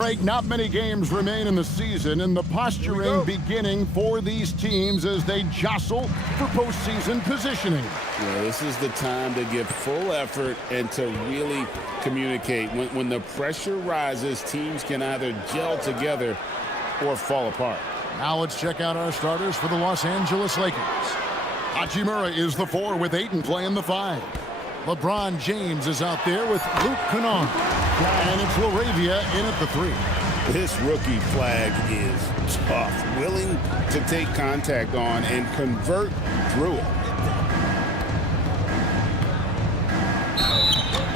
Right, not many games remain in the season, and the posturing beginning for these teams as they jostle for postseason positioning. Yeah, this is the time to give full effort and to really communicate. When the pressure rises, teams can either gel together or fall apart. Now let's check out our starters for the Los Angeles Lakers. Hachimura is the 4 with Ayton playing the 5. LeBron James is out there with Luke Kennard. And it's LaRavia in at the 3. This rookie flag is tough, willing to take contact on and convert through it.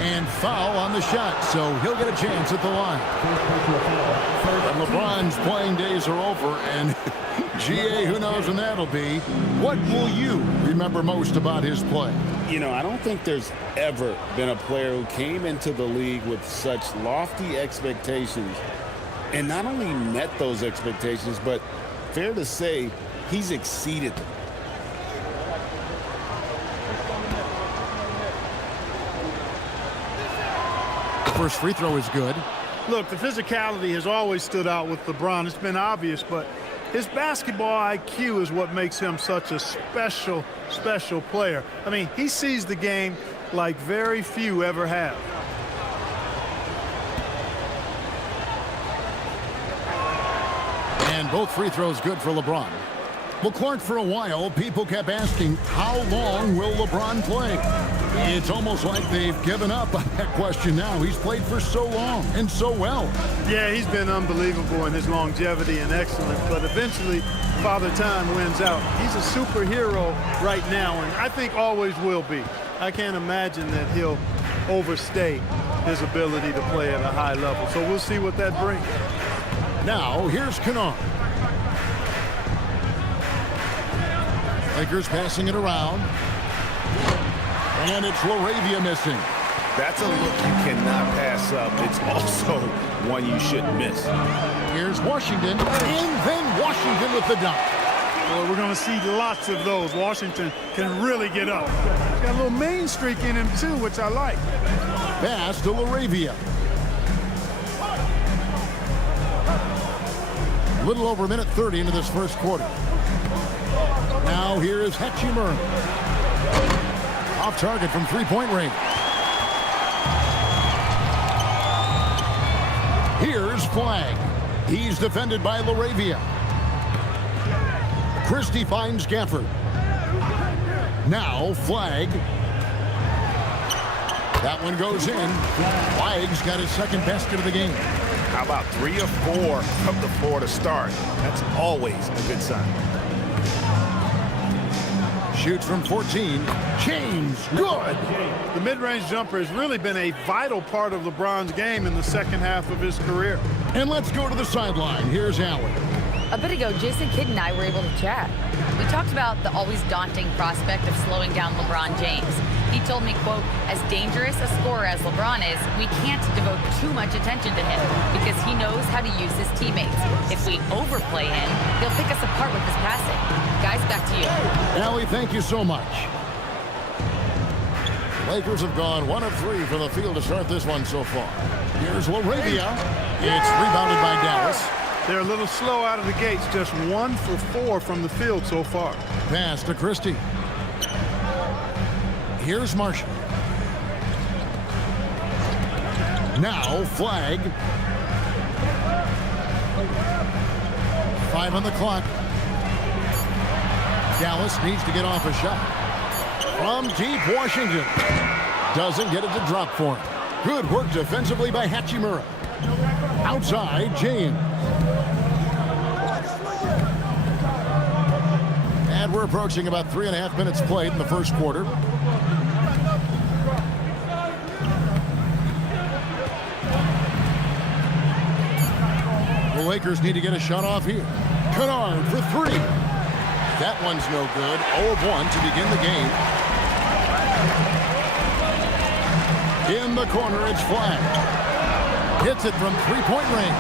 And foul on the shot, so he'll get a chance at the line. And LeBron's playing days are over, and GA, who knows when that'll be. What will you remember most about his play? You know, I don't think there's ever been a player who came into the league with such lofty expectations and not only met those expectations, but fair to say, he's exceeded them. First free throw is good. Look, the physicality has always stood out with LeBron. It's been obvious, but his basketball IQ is what makes him such a special player. I mean, he sees the game like very few ever have. And both free throws good for LeBron. Well, Clark, for a while, people kept asking, how long will LeBron play? It's almost like they've given up on that question now. He's played for so long and so well. Yeah, he's been unbelievable in his longevity and excellence, but eventually Father Time wins out. He's a superhero right now, and I think always will be. I can't imagine that he'll overstay his ability to play at a high level, so we'll see what that brings. Now, here's Kennard. Lakers passing it around. And it's LaRavia missing. That's a look you cannot pass up. It's also one you shouldn't miss. Here's Washington, and then Washington with the dunk. Well, we're going to see lots of those. Washington can really get up. He's got a little main streak in him, too, which I like. Pass to LaRavia. A little over a minute 30 into this first quarter. Now here is Hachimura. Off target from three-point range. Here's Flag. He's defended by LaRavia. Christie finds Gafford. Now Flag. That one goes in. Flag's got his second basket of the game. How about 3 or 4 from the floor to start? That's always a good sign. Shoots from 14. James, good. The mid-range jumper has really been a vital part of LeBron's game in the second half of his career. And let's go to the sideline. Here's Allen. A bit ago, Jason Kidd and I were able to chat. We talked about the always daunting prospect of slowing down LeBron James. He told me, quote, as dangerous a scorer as LeBron is, we can't devote too much attention to him because he knows how to use his teammates. If we overplay him, he'll pick us apart with his passing. Guys, back to you. Allie, thank you so much. Lakers have gone 1 of 3 from the field to start this one so far. Here's LaRavia. It's rebounded by Dallas. They're a little slow out of the gates, just 1 for 4 from the field so far. Pass to Christie. Here's Marshall. Now Flag. 5 on the clock. Dallas needs to get off a shot. From deep, Washington. Doesn't get it to drop for him. Good work defensively by Hachimura. Outside, James. And we're approaching about 3.5 minutes played in the first quarter. The Lakers need to get a shot off here. Kennard for 3. That one's no good. 0 of 1 to begin the game. In the corner, it's Flag. Hits it from three-point range.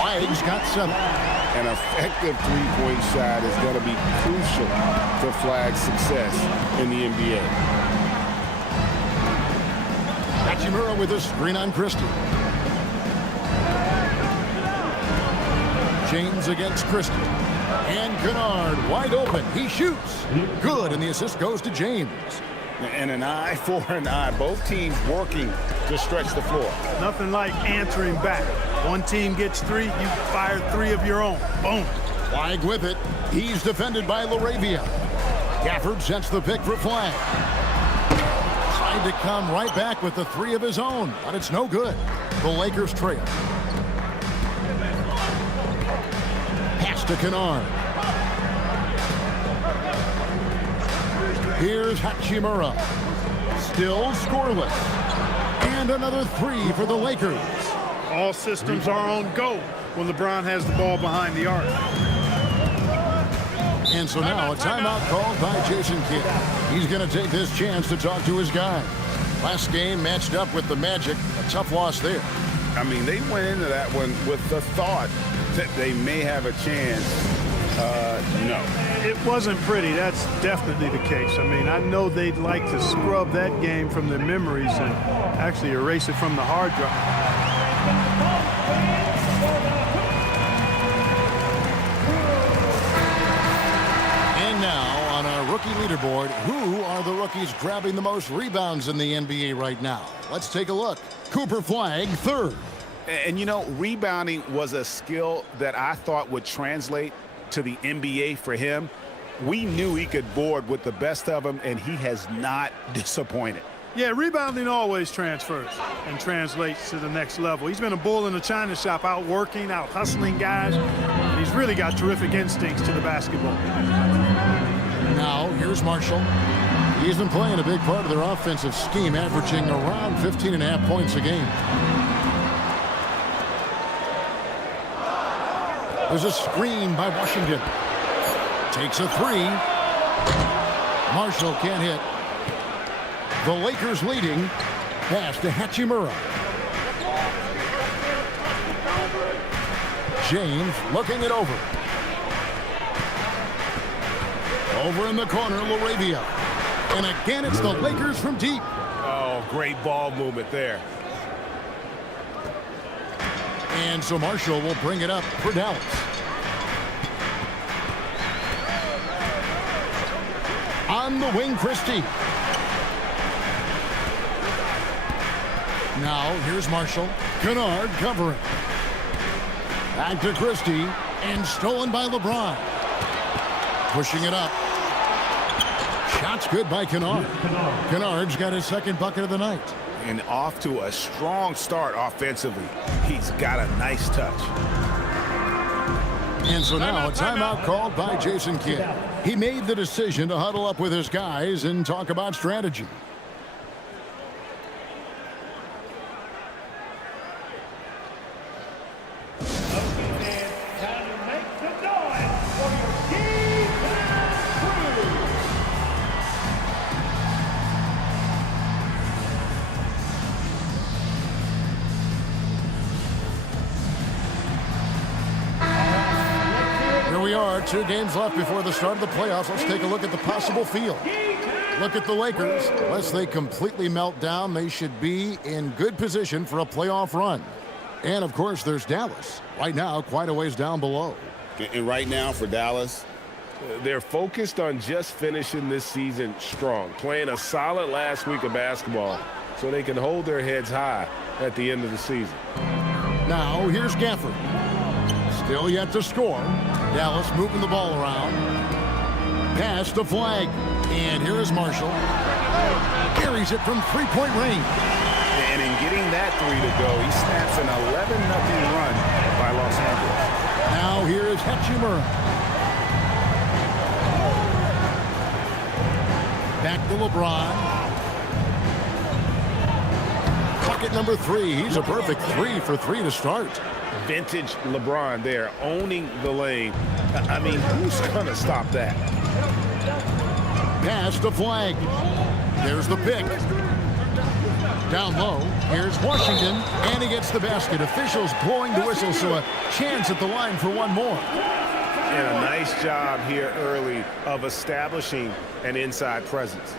Flag's got 7. An effective three-point shot is going to be crucial to Flag's success in the NBA. Hachimura with a screen on Christie. James against Christie. And Kennard wide open. He shoots. Good, and the assist goes to James. And an eye for an eye. Both teams working to stretch the floor. Nothing like answering back. One team gets 3, you fire 3 of your own. Boom. Flag with it. He's defended by LaRavia. Gafford sets the pick for Flag. Tried to come right back with the 3 of his own, but it's no good. The Lakers trail. Pass to Kennard. Here's Hachimura. Still scoreless. And another 3 for the Lakers. All systems are on go when LeBron has the ball behind the arc. And so now a timeout called by Jason Kidd. He's going to take this chance to talk to his guy. Last game matched up with the Magic. A tough loss there. I mean, they went into that one with the thought that they may have a chance. No. It wasn't pretty. That's definitely the case. I mean, I know they'd like to scrub that game from their memories and actually erase it from the hard drive. And now on our rookie leaderboard, who are the rookies grabbing the most rebounds in the NBA right now? Let's take a look. Cooper Flag, 3rd. And, you know, rebounding was a skill that I thought would translate to the NBA for him. We knew he could board with the best of them, and he has not disappointed. Yeah, rebounding always transfers and translates to the next level. He's been a bull in a china shop, out working, out hustling guys, and he's really got terrific instincts to the basketball. Now, here's Marshall. He's been playing a big part of their offensive scheme, averaging around 15.5 points a game. There's a screen by Washington. Takes a 3. Marshall can't hit. The Lakers leading. Pass to Hachimura. James looking it over. Over in the corner, LaRavia. And again, it's the Lakers from deep. Oh, great ball movement there. And so Marshall will bring it up for Dallas. On the wing, Christie. Now, here's Marshall. Kennard covering. Back to Christie. And stolen by LeBron. Pushing it up. Shot's good by Kennard. Kennard's got his 2nd bucket of the night. And off to a strong start offensively. He's got a nice touch. And so now a timeout called by Jason Kidd. He made the decision to huddle up with his guys and talk about strategy. We are 2 games left before the start of the playoffs. Let's take a look at the possible field. Look at the Lakers. Unless they completely melt down, they should be in good position for a playoff run. And, of course, there's Dallas. Right now, quite a ways down below. And right now for Dallas, they're focused on just finishing this season strong, playing a solid last week of basketball so they can hold their heads high at the end of the season. Now, here's Gafford. Still yet to score. Dallas moving the ball around. Pass to Flag. And here is Marshall. Carries it from 3-point range. And in getting that 3 to go, he snaps an 11-0 run by Los Angeles. Now here is Hachimura. Back to LeBron. Bucket number 3. He's a perfect 3 for 3 to start. Vintage LeBron there, owning the lane. I mean, who's going to stop that? Pass to Flag. There's the pick. Down low, here's Washington, and he gets the basket. Officials blowing the whistle, so a chance at the line for one more. And a nice job here early of establishing an inside presence.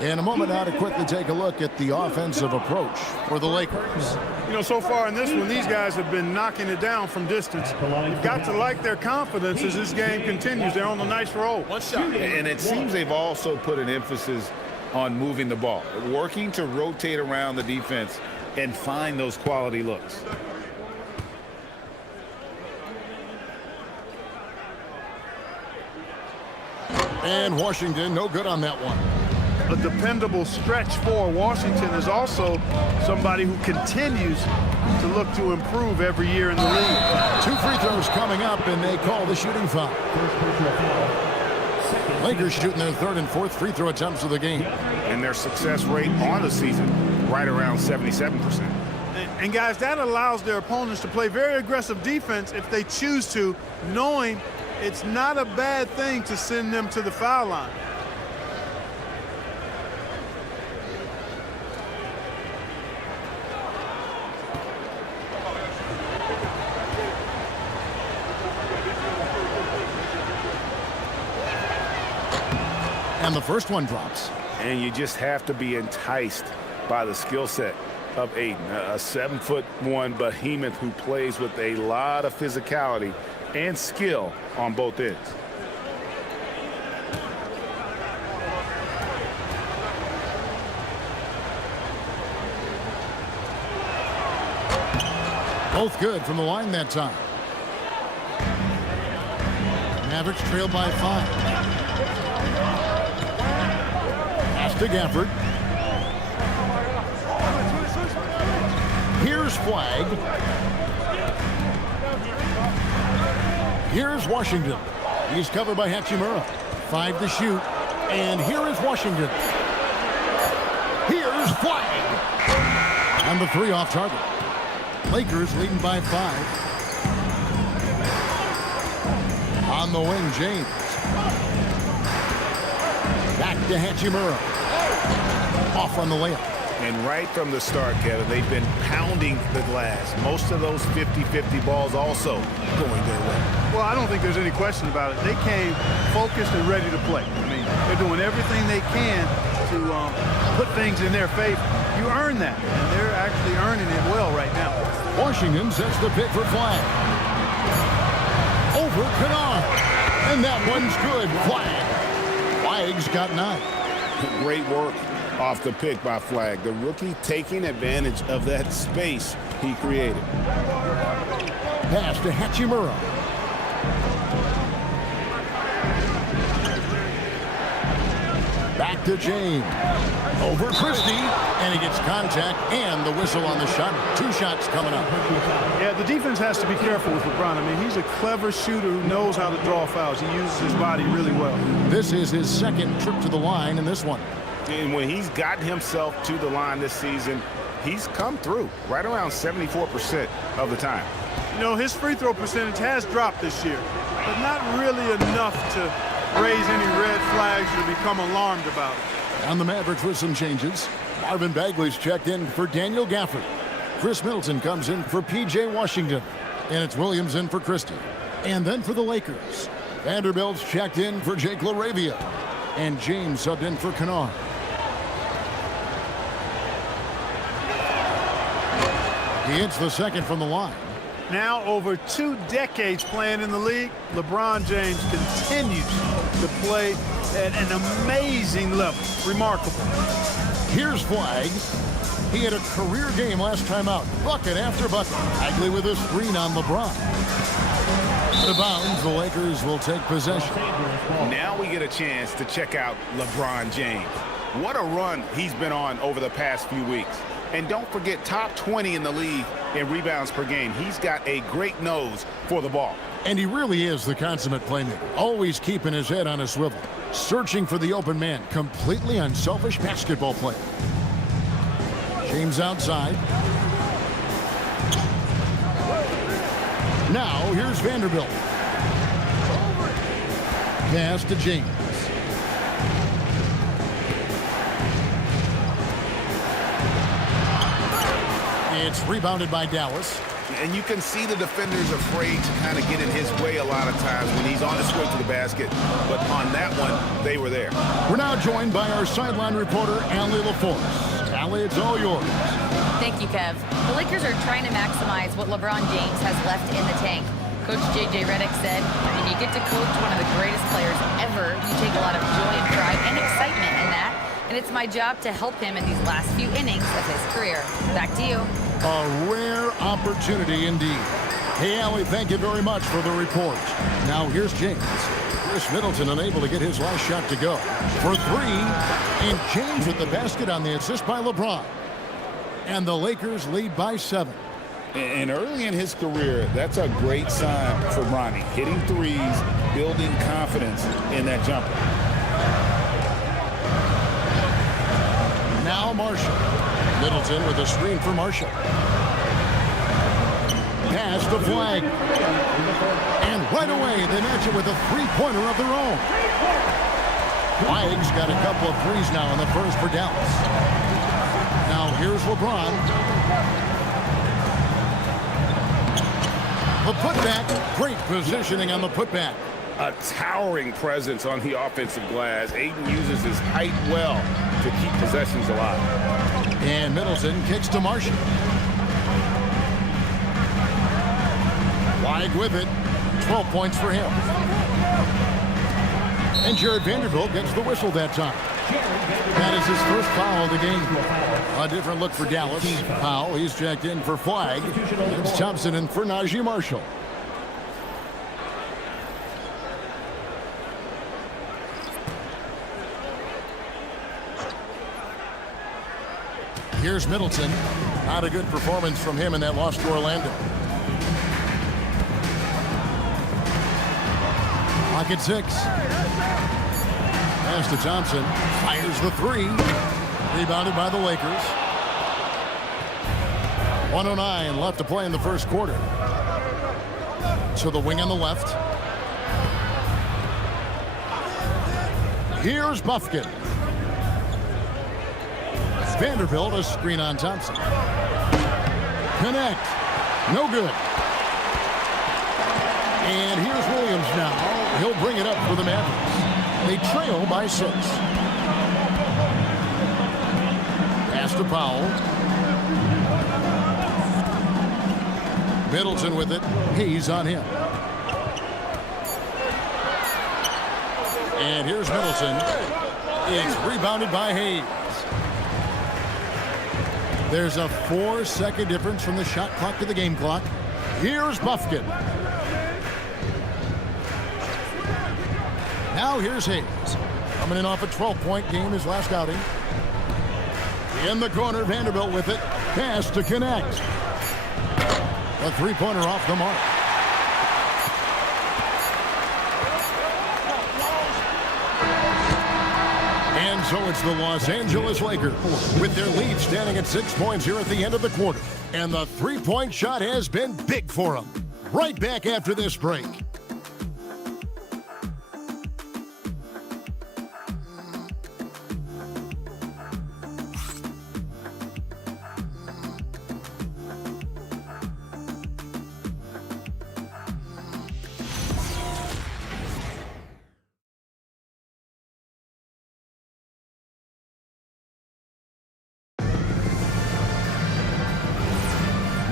In a moment now to quickly take a look at the offensive approach for the Lakers. You know, so far in this one, these guys have been knocking it down from distance. You've got to like their confidence as this game continues. They're on a nice roll. One shot. And it seems they've also put an emphasis on moving the ball, working to rotate around the defense and find those quality looks. And Washington, no good on that one. A dependable stretch for Washington is also somebody who continues to look to improve every year in the league. 2 free throws coming up, and they call the shooting foul. Lakers shooting their 3rd and 4th free throw attempts of the game. And their success rate on the season, right around 77%. And guys, that allows their opponents to play very aggressive defense if they choose to, knowing it's not a bad thing to send them to the foul line. And the first one drops. And you just have to be enticed by the skill set of Aiden, a 7'1" behemoth who plays with a lot of physicality and skill on both ends. Both good from the line that time. Mavericks trail by 5. To Gafford. Here's Flag. Here's Washington. He's covered by Hachimura. 5 to shoot. And here is Washington. Here's Flag. And the 3 off target. Lakers leading by 5. On the wing, James. Back to Hachimura. Off on the layup. And right from the start, Kevin, they've been pounding the glass. Most of those 50-50 balls also going their way. Well, I don't think there's any question about it. They came focused and ready to play. I mean, they're doing everything they can to put things in their favor. You earn that, and they're actually earning it well right now. Washington sets the pick for Flag. Over Kennard. And that one's good. Flag. Flag's got 9. Great work off the pick by Flag. The rookie taking advantage of that space he created. Pass to Hachimura. Back to James. Over Christie. And he gets contact and the whistle on the shot. 2 shots coming up. Yeah, the defense has to be careful with LeBron. I mean, he's a clever shooter who knows how to draw fouls. He uses his body really well. This is his 2nd trip to the line in this one. And when he's gotten himself to the line this season, he's come through right around 74% of the time. You know, his free throw percentage has dropped this year, but not really enough to raise any red flags or become alarmed about it. And the Mavericks with some changes. Marvin Bagley's checked in for Daniel Gafford. Chris Middleton comes in for P.J. Washington. And it's Williams in for Christie. And then for the Lakers, Vanderbilt's checked in for Jake LaRavia. And James subbed in for Kennard. He hits the 2nd from the line. Now over 2 decades playing in the league, LeBron James continues to play at an amazing level. Remarkable. Here's Flag. He had a career game last time out. Bucket after bucket. Bagley with a screen on LeBron. Out of bounds, the Lakers will take possession. Now we get a chance to check out LeBron James. What a run he's been on over the past few weeks. And don't forget, top 20 in the league in rebounds per game. He's got a great nose for the ball. And he really is the consummate playmaker. Always keeping his head on a swivel. Searching for the open man. Completely unselfish basketball player. James outside. Now here's Vanderbilt. Pass to James. It's rebounded by Dallas. And you can see the defenders afraid to kind of get in his way a lot of times when he's on his way to the basket. But on that one, they were there. We're now joined by our sideline reporter, Allie LaForce. Allie, it's all yours. Thank you, Kev. The Lakers are trying to maximize what LeBron James has left in the tank. Coach J.J. Redick said, when you get to coach one of the greatest players ever, you take a lot of joy and pride and excitement in that. And it's my job to help him in these last few innings of his career. Back to you. A rare opportunity indeed. Hey, Allie, thank you very much for the report. Now here's James. Chris Middleton unable to get his last shot to go. For three, and James with the basket on the assist by LeBron. And the Lakers lead by 7. And early in his career, that's a great sign for Bronny. Hitting threes, building confidence in that jumper. Now Marshall. Middleton with a screen for Marshall. Pass to Flag. And right away, they match it with a three-pointer of their own. Flag's got a couple of threes now in the first for Dallas. Now here's LeBron. The putback, great positioning on the putback. A towering presence on the offensive glass. Ayton uses his height well to keep possessions alive. And Middleton kicks to Marshall. Flag with it. 12 points for him. And Jared Vanderbilt gets the whistle that time. That is his first foul of the game. A different look for Dallas. Powell, he's checked in for Flag. It's Thompson in for Najee Marshall. Here's Middleton. Not a good performance from him in that loss to Orlando. Pocket 6. Pass to Thompson. Fires the three. Rebounded by the Lakers. 1:09 left to play in the first quarter. To the wing on the left. Here's Buffkin. Vanderbilt, a screen on Thompson. Connect. No good. And here's Williams now. He'll bring it up for the Mavericks. They trail by 6. Pass to Powell. Middleton with it. He's on him. And here's Middleton. It's rebounded by Hayes. There's a 4-second difference from the shot clock to the game clock. Here's Buffkin. Now here's Hayes. Coming in off a 12-point game his last outing. In the corner, Vanderbilt with it. Pass to connect. A three-pointer off the mark. And so it's the Los Angeles Lakers with their lead standing at 6 points here at the end of the quarter. And the three-point shot has been big for them. Right back after this break.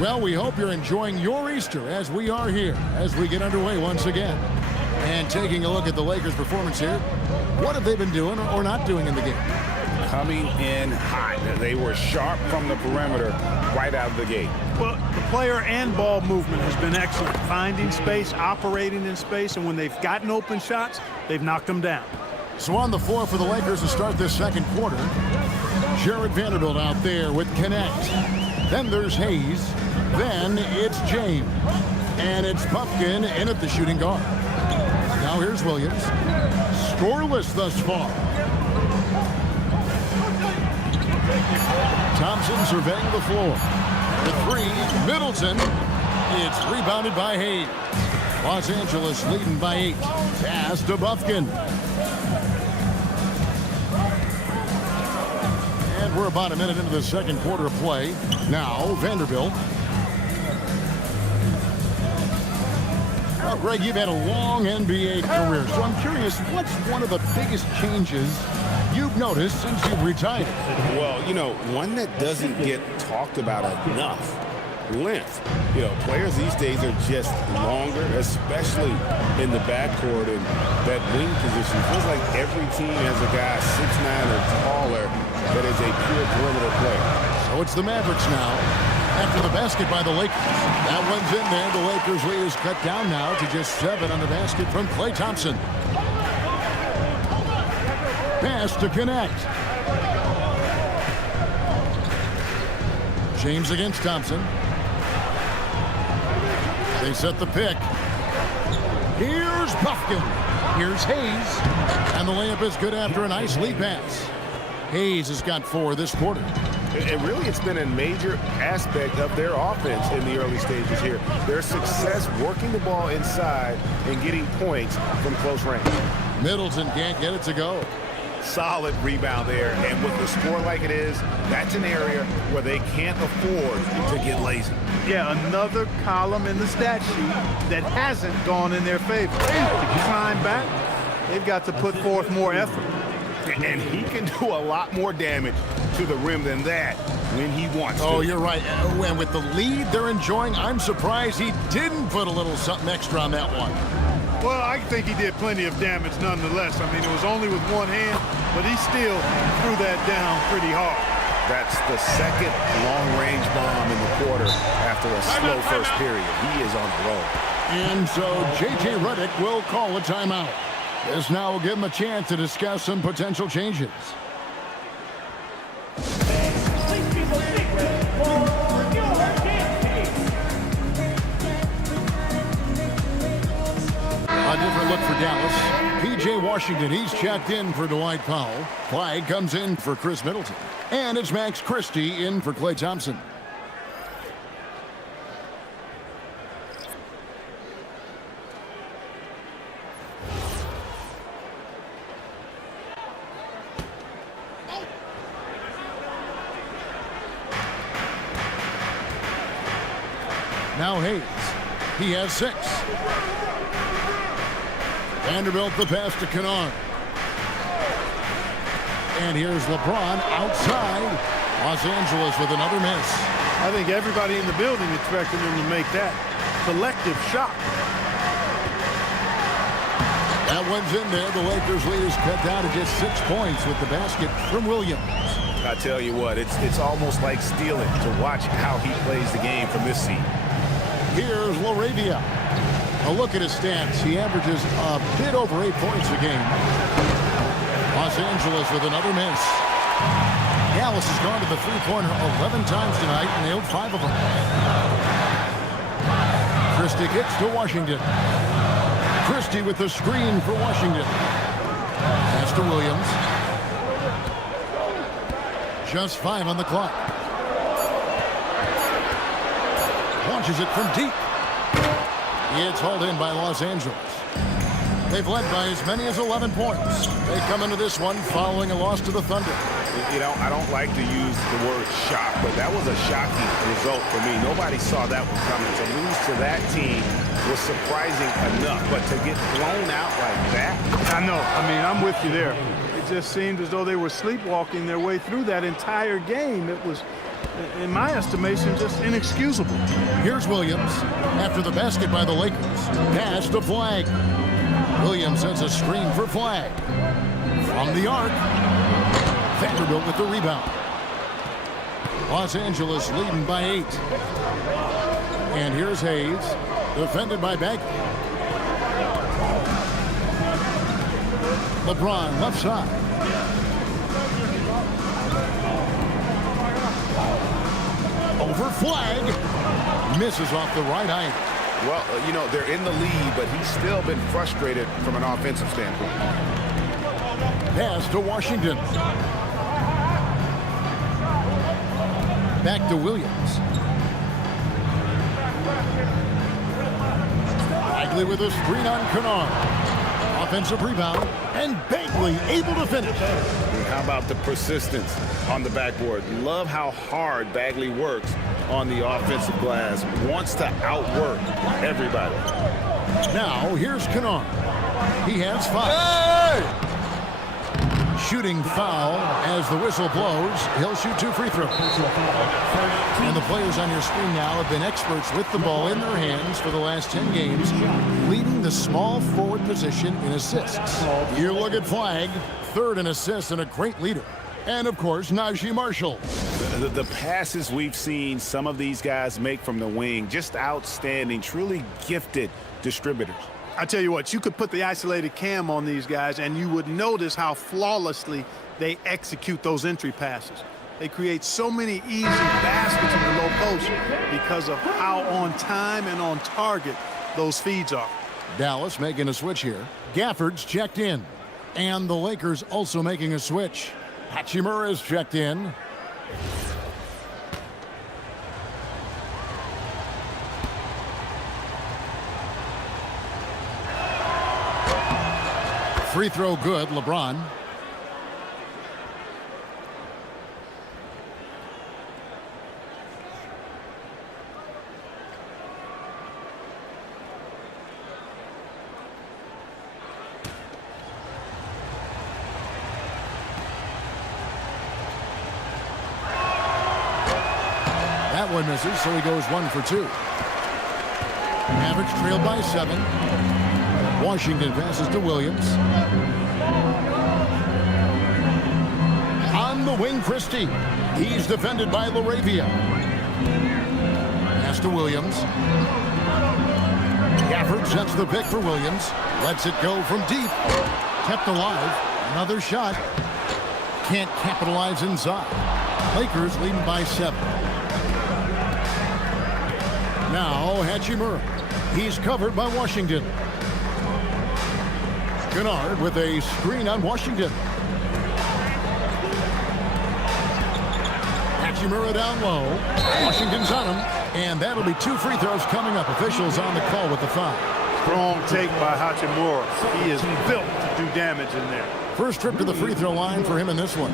Well, we hope you're enjoying your Easter as we are here, as we get underway once again. And taking a look at the Lakers' performance here, what have they been doing or not doing in the game? Coming in hot. They were sharp from the perimeter right out of the gate. Well, the player and ball movement has been excellent. Finding space, operating in space, and when they've gotten open shots, they've knocked them down. So on the floor for the Lakers to start this second quarter, Jared Vanderbilt out there with Connect. Then there's Hayes. Then it's James. And it's Buffkin in at the shooting guard. Now here's Williams. Scoreless thus far. Thompson surveying the floor. The three, Middleton. It's rebounded by Hayes. Los Angeles leading by 8. Pass to Buffkin. And we're about a minute into the second quarter of play. Now Vanderbilt. Greg, you've had a long NBA career, so I'm curious, what's one of the biggest changes you've noticed since you've retired? Well, one that doesn't get talked about enough, length. Players these days are just longer, especially in the backcourt, and that wing position. Feels like every team has a guy 6'9" or taller that is a pure perimeter player. So it's the Mavericks now. After the basket by the Lakers. That one's in there. The Lakers lead is cut down now to just 7 on the basket from Klay Thompson. Pass to connect. James against Thompson. They set the pick. Here's Buffkin. Here's Hayes. And the layup is good after a nice lead pass. Hayes has got 4 this quarter. And really, it's been a major aspect of their offense in the early stages here. Their success working the ball inside and getting points from close range. Middleton can't get it to go. Solid rebound there. And with the score like it is, that's an area where they can't afford to get lazy. Yeah, another column in the stat sheet that hasn't gone in their favor. To climb back, they've got to put forth more effort. And he can do a lot more damage to the rim than that when he wants to. Oh, you're right. And with the lead they're enjoying, I'm surprised he didn't put a little something extra on that one. Well, I think he did plenty of damage nonetheless. I mean, it was only with one hand, but he still threw that down pretty hard. That's the second long-range bomb in the quarter after a slow first period. He is on the roll. And so J.J. Redick will call a timeout. This now will give him a chance to discuss some potential changes. A different look for Dallas. P.J. Washington, he's checked in for Dwight Powell. Clyde comes in for Chris Middleton. And it's Max Christie in for Klay Thompson. Now Hayes. He has 6. Vanderbilt the pass to Kennard. And here's LeBron outside. Los Angeles with another miss. I think everybody in the building expected him to make that collective shot. That one's in there. The Lakers lead is cut down to just 6 points with the basket from Williams. I tell you what, it's almost like stealing to watch how he plays the game from this seat. Here's LaRavia. A look at his stats. He averages a bit over 8 points a game. Los Angeles with another miss. Dallas has gone to the three-pointer 11 times tonight and nailed 5 of them. Christie kicks to Washington. Christie with the screen for Washington. Pass to Williams. Just 5 on the clock. Launches it from deep. It's hauled in by Los Angeles. They've led by as many as 11 points. They come into this one following a loss to the Thunder. I don't like to use the word shock, but that was a shocking result for me. Nobody saw that one coming. To lose to that team was surprising enough, but to get blown out like that? I know. I mean, I'm with you there. It just seemed as though they were sleepwalking their way through that entire game. It was, in my estimation, just inexcusable. Here's Williams after the basket by the Lakers. Pass to Flag. Williams sends a screen for Flag. From the arc. Vanderbilt with the rebound. Los Angeles leading by 8. And here's Hayes. Defended by Bagley. LeBron left side. Over Flag. Misses off the right eye. Well, they're in the lead, but he's still been frustrated from an offensive standpoint. Pass to Washington. Back to Williams. Bagley with a screen on Kennard. Offensive rebound, and Bagley able to finish. How about the persistence on the backboard? Love how hard Bagley works on the offensive glass. Wants to outwork everybody. Now, here's Kennard. He has 5. Shooting foul as the whistle blows. He'll shoot 2 free throws. And the players on your screen now have been experts with the ball in their hands for the last 10 games, leading the small forward position in assists. You look at Flagg, 3rd in assists and a great leader. And, of course, Najee Marshall. The passes we've seen some of these guys make from the wing, just outstanding, truly gifted distributors. I tell you what, you could put the isolated cam on these guys and you would notice how flawlessly they execute those entry passes. They create so many easy baskets in the low post because of how on time and on target those feeds are. Dallas making a switch here. Gafford's checked in. And the Lakers also making a switch. Hachimura's checked in. Free throw good, LeBron. That one misses, so he goes 1 for 2. Mavericks trailed by 7. Washington passes to Williams. On the wing, Christie. He's defended by LaRavia. Pass to Williams. Gafford sets the pick for Williams. Lets it go from deep. Kept alive. Another shot. Can't capitalize inside. Lakers leading by 7. Now Hachimura. He's covered by Washington. Kennard with a screen on Washington. Hachimura down low. Washington's on him. And that'll be 2 free throws coming up. Officials on the call with the foul. Strong take by Hachimura. He is built to do damage in there. First trip to the free throw line for him in this one.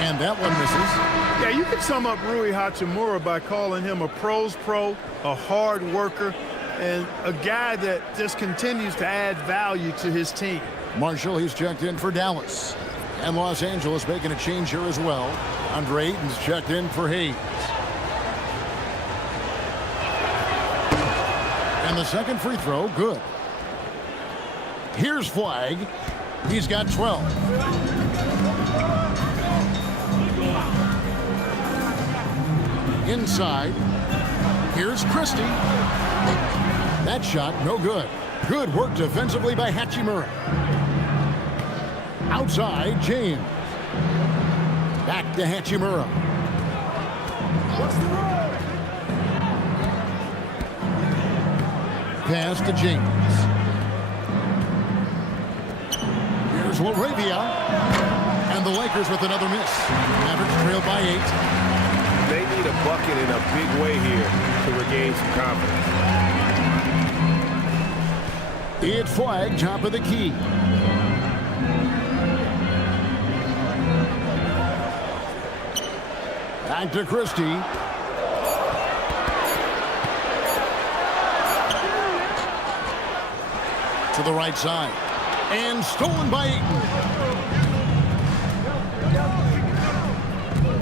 And that one misses. Yeah, you can sum up Rui Hachimura by calling him a pro's pro, a hard worker, and a guy that just continues to add value to his team. Marshall, he's checked in for Dallas. And Los Angeles making a change here as well. Andre Ayton's checked in for Hayes. And the second free throw, good. Here's Flagg. He's got 12. Inside. Here's Christie. That shot, no good. Good work defensively by Hachimura. Outside, James. Back to Hachimura. Pass to James. Here's LaRavia. And the Lakers with another miss. Mavericks trailed by 8. They need a bucket in a big way here to regain some confidence. It's Flagg, top of the key. Back to Christie. To the right side. And stolen by Ayton.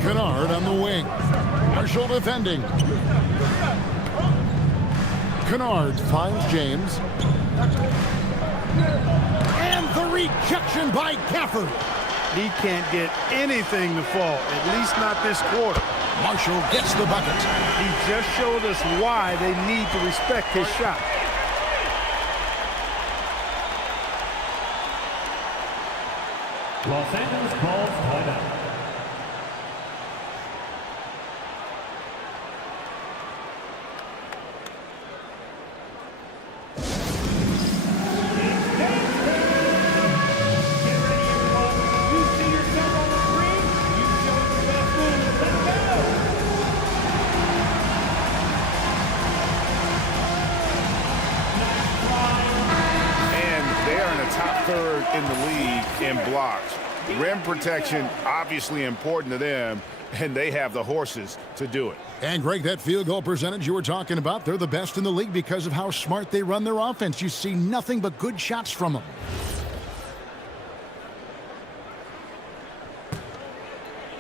Kennard on the wing. Marshall defending. Kennard finds James. And the rejection by Gafford. He can't get anything to fall, at least not this quarter. Marshall gets the bucket. He just showed us why they need to respect his shot. Los Angeles calls timeout. and blocks. Rim protection, obviously important to them, and they have the horses to do it. And Greg, that field goal percentage you were talking about, they're the best in the league because of how smart they run their offense. You see nothing but good shots from them.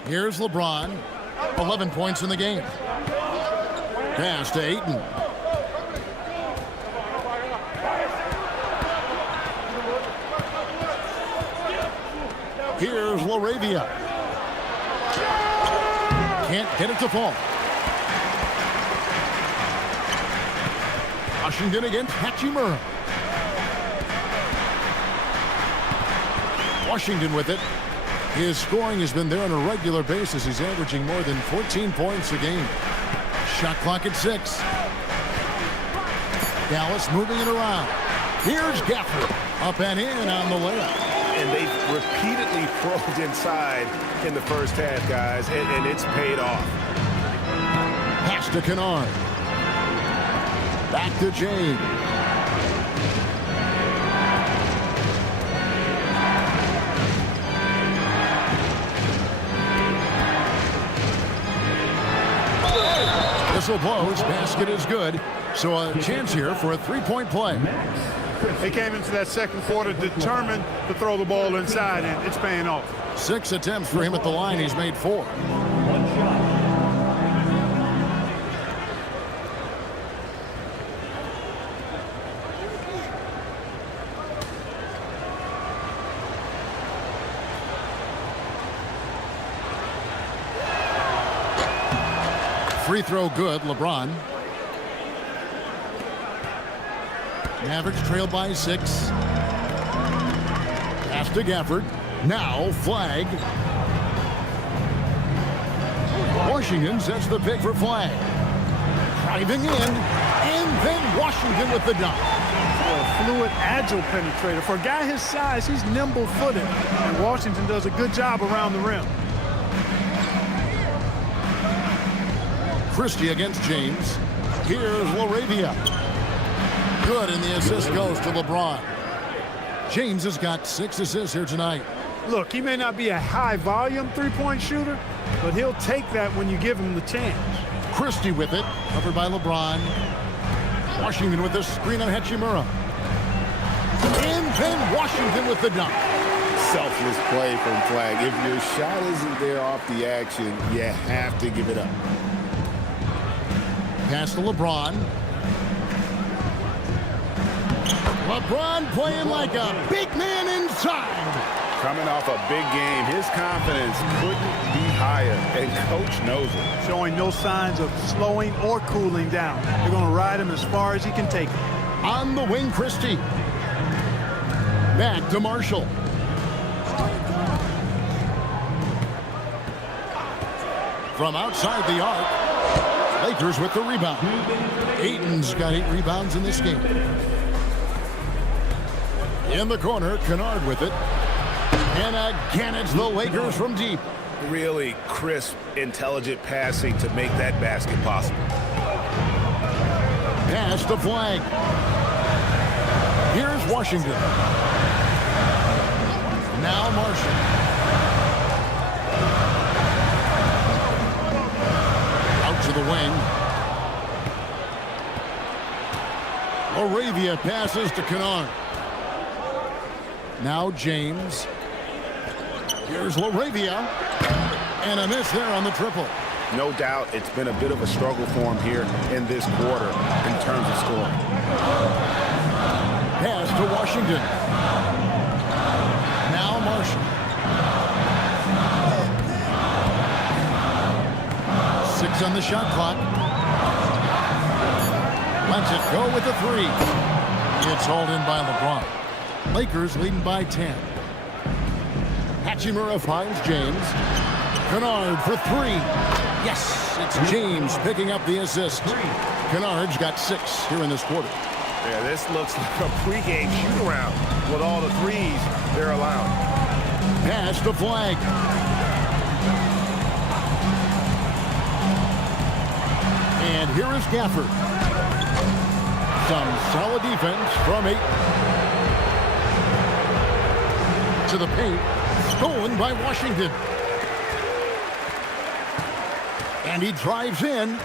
Here's LeBron, 11 points in the game. Pass to Ayton. Here's LaRavia. Can't get it to fall. Washington against Hachimura. Washington with it. His scoring has been there on a regular basis. He's averaging more than 14 points a game. Shot clock at 6. Dallas moving it around. Here's Gafford. Up and in on the layup. And they've repeatedly probed inside in the first half, guys, and it's paid off. Pass to Kennard. Back to James. Whistle blows. Basket is good. So a chance here for a three-point play. They came into that second quarter determined to throw the ball inside, and it's paying off. 6 attempts for him at the line. He's made 4. One shot. Free throw good, LeBron. Mavericks trail by 6. Pass to Gafford. Now flag. Washington sets the pick for flag. Driving in, and then Washington with the dunk. A fluid, agile penetrator. For a guy his size, he's nimble-footed, and Washington does a good job around the rim. Christie against James. Here's LaRavia. Good, and the assist goes to LeBron. James has got 6 assists here tonight. Look, he may not be a high-volume three-point shooter, but he'll take that when you give him the chance. Christie with it, covered by LeBron. Washington with the screen on Hachimura. And then Washington with the dunk. Selfless play from Flag. If your shot isn't there off the action, you have to give it up. Pass to LeBron. LeBron playing like a big man inside. Coming off a big game, his confidence couldn't be higher, and Coach knows it. Showing no signs of slowing or cooling down. They're going to ride him as far as he can take him. On the wing, Christie. Back to Marshall. From outside the arc. Lakers with the rebound. Ayton's got 8 rebounds in this game. In the corner, Kennard with it. And again, it's the Lakers from deep. Really crisp, intelligent passing to make that basket possible. Pass to Flag. Here's Washington. Now Marshall. To the wing. LaRavia passes to Kennard. Now James. Here's LaRavia. And a miss there on the triple. No doubt it's been a bit of a struggle for him here in this quarter in terms of scoring. Pass to Washington. Now Marshall. 6 on the shot clock. Lets it go with the 3. It's hauled in by LeBron. Lakers leading by 10. Hachimura finds James. Kennard for 3. Yes, it's James picking up the assist. Kennard's got 6 here in this quarter. Yeah, this looks like a pregame shoot-around with all the threes they're allowing. Pass to Flag. And here is Gafford. Some solid defense from 8. To the paint. Stolen by Washington. And he drives in.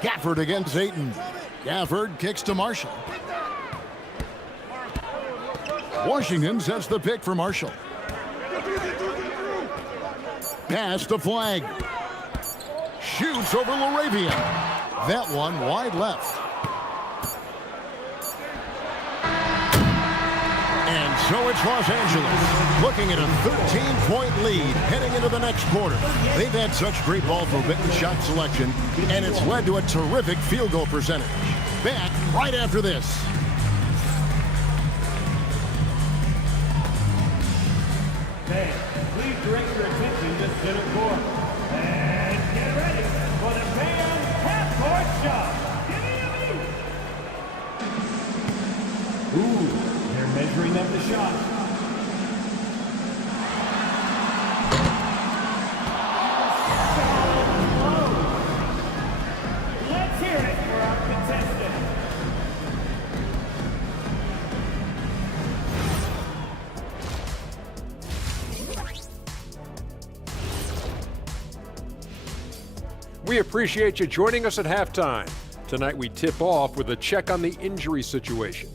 Gafford against Ayton. Gafford kicks to Marshall. Washington sets the pick for Marshall. Pass to Flag. Shoots over Laravian. That one wide left. And so it's Los Angeles looking at a 13-point lead heading into the next quarter. They've had such great ball movement and shot selection, and it's led to a terrific field goal percentage. Back right after this. Hey, please direct your attention to center court. And get ready for the Bam half-court shot. Ooh, they're measuring up the shot. Let's hear it for our contestant. We appreciate you joining us at halftime. Tonight we tip off with a check on the injury situation.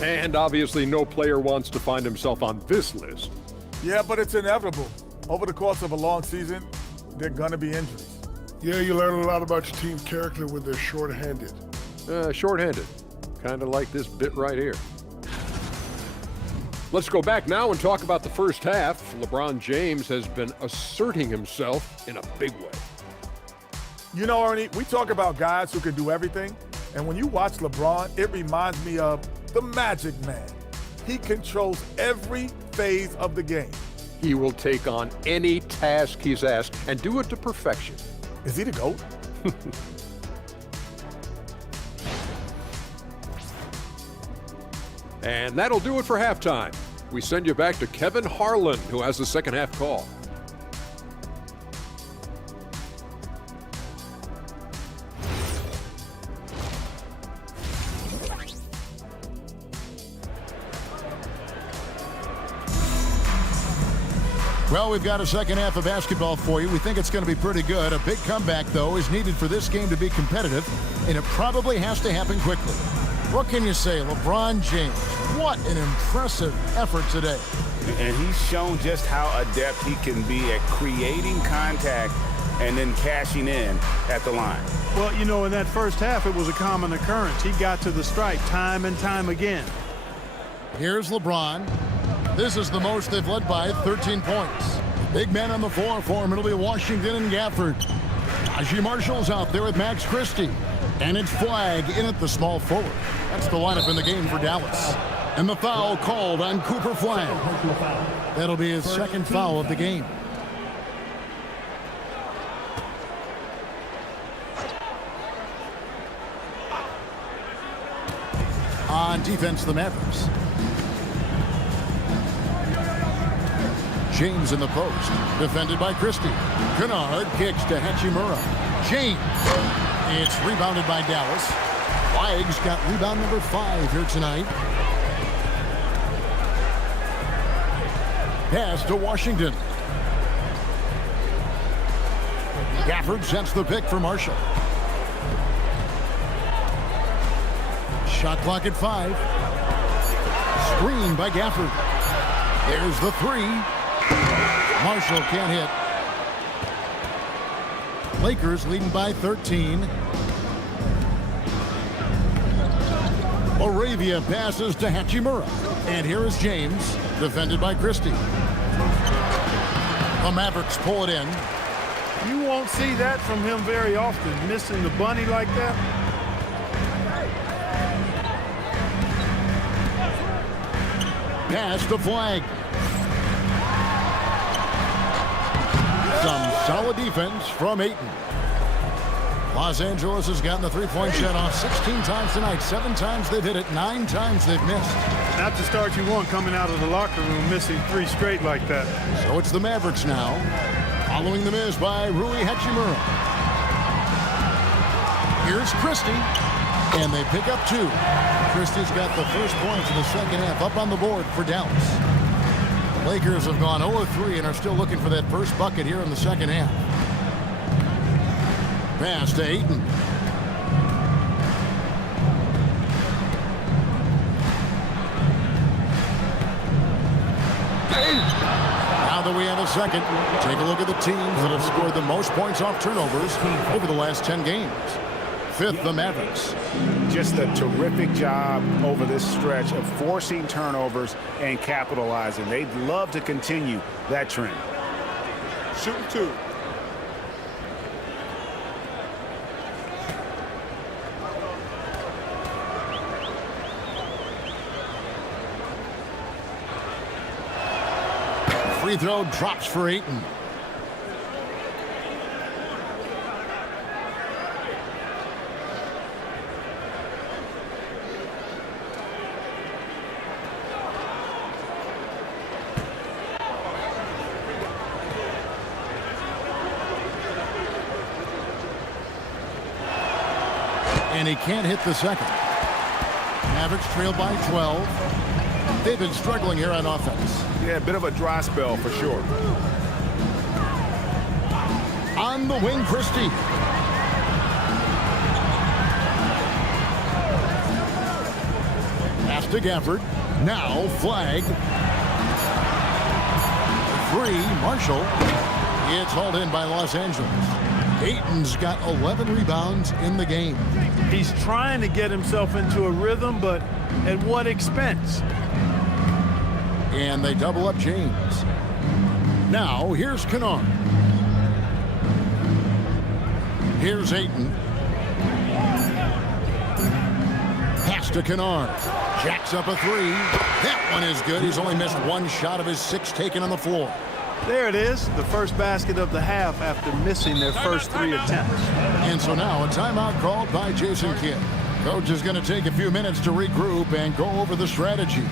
And obviously no player wants to find himself on this list. Yeah, but it's inevitable. Over the course of a long season, there are going to be injuries. Yeah, you learn a lot about your team's character when they're shorthanded. Shorthanded. Kind of like this bit right here. Let's go back now and talk about the first half. LeBron James has been asserting himself in a big way. You know, Ernie, we talk about guys who can do everything, and when you watch LeBron, it reminds me of the Magic Man. He controls every phase of the game. He will take on any task he's asked and do it to perfection. Is he the GOAT? And that'll do it for halftime. We send you back to Kevin Harlan, who has the second half call. Well, we've got a second half of basketball for you. We think it's going to be pretty good. A big comeback, though, is needed for this game to be competitive, and it probably has to happen quickly. What can you say? LeBron James, what an impressive effort today. And he's shown just how adept he can be at creating contact and then cashing in at the line. Well, you know, in that first half, it was a common occurrence. He got to the stripe time and time again. Here's LeBron. This is the most they've led by, 13 points. Big man on the floor for him. It'll be Washington and Gafford. Najee Marshall's out there with Max Christie. And it's Flag in at the small forward. That's the lineup in the game for Dallas. And the foul called on Cooper Flag. That'll be his second foul of the game. On defense, the Mavericks. James in the post, defended by Christie. Kennard kicks to Hachimura. James. It's rebounded by Dallas. Flag's got rebound number 5 here tonight. Pass to Washington. Gafford sets the pick for Marshall. Shot clock at 5. Screen by Gafford. There's the 3. Marshall can't hit. Lakers leading by 13. Moravia passes to Hachimura. And here is James, defended by Christie. The Mavericks pull it in. You won't see that from him very often, missing the bunny like that. Pass to Flag. Some solid defense from Ayton. Los Angeles has gotten the three-point shot off 16 times tonight. 7 times they've hit it, 9 times they've missed. Not the start you want coming out of the locker room, missing 3 straight like that. So it's the Mavericks now, following the miss by Rui Hachimura. Here's Christie, and they pick up 2. Christie's got the first points in the second half up on the board for Dallas. The Lakers have gone 0-3 and are still looking for that first bucket here in the second half. Pass to Ayton. Now that we have a second, take a look at the teams that have scored the most points off turnovers over the last 10 games. Fifth, the Mavericks. Just a terrific job over this stretch of forcing turnovers and capitalizing. They'd love to continue that trend. Shooting 2. Free throw drops for Ayton. And he can't hit the second. Mavericks trail by 12. They've been struggling here on offense. Yeah, a bit of a dry spell for sure. On the wing, Christie. Pass to Gafford. Now flag. 3, Marshall. It's hauled in by Los Angeles. Ayton's got 11 rebounds in the game. He's trying to get himself into a rhythm, but at what expense? And they double up James. Now, here's Kennard. Here's Ayton. Pass to Kennard. Jacks up a 3. That one is good. He's only missed 1 shot of his 6 taken on the floor. There it is, the first basket of the half after missing their first 3 attempts. And so now a timeout called by Jason Kidd. Coach is going to take a few minutes to regroup and go over the strategy.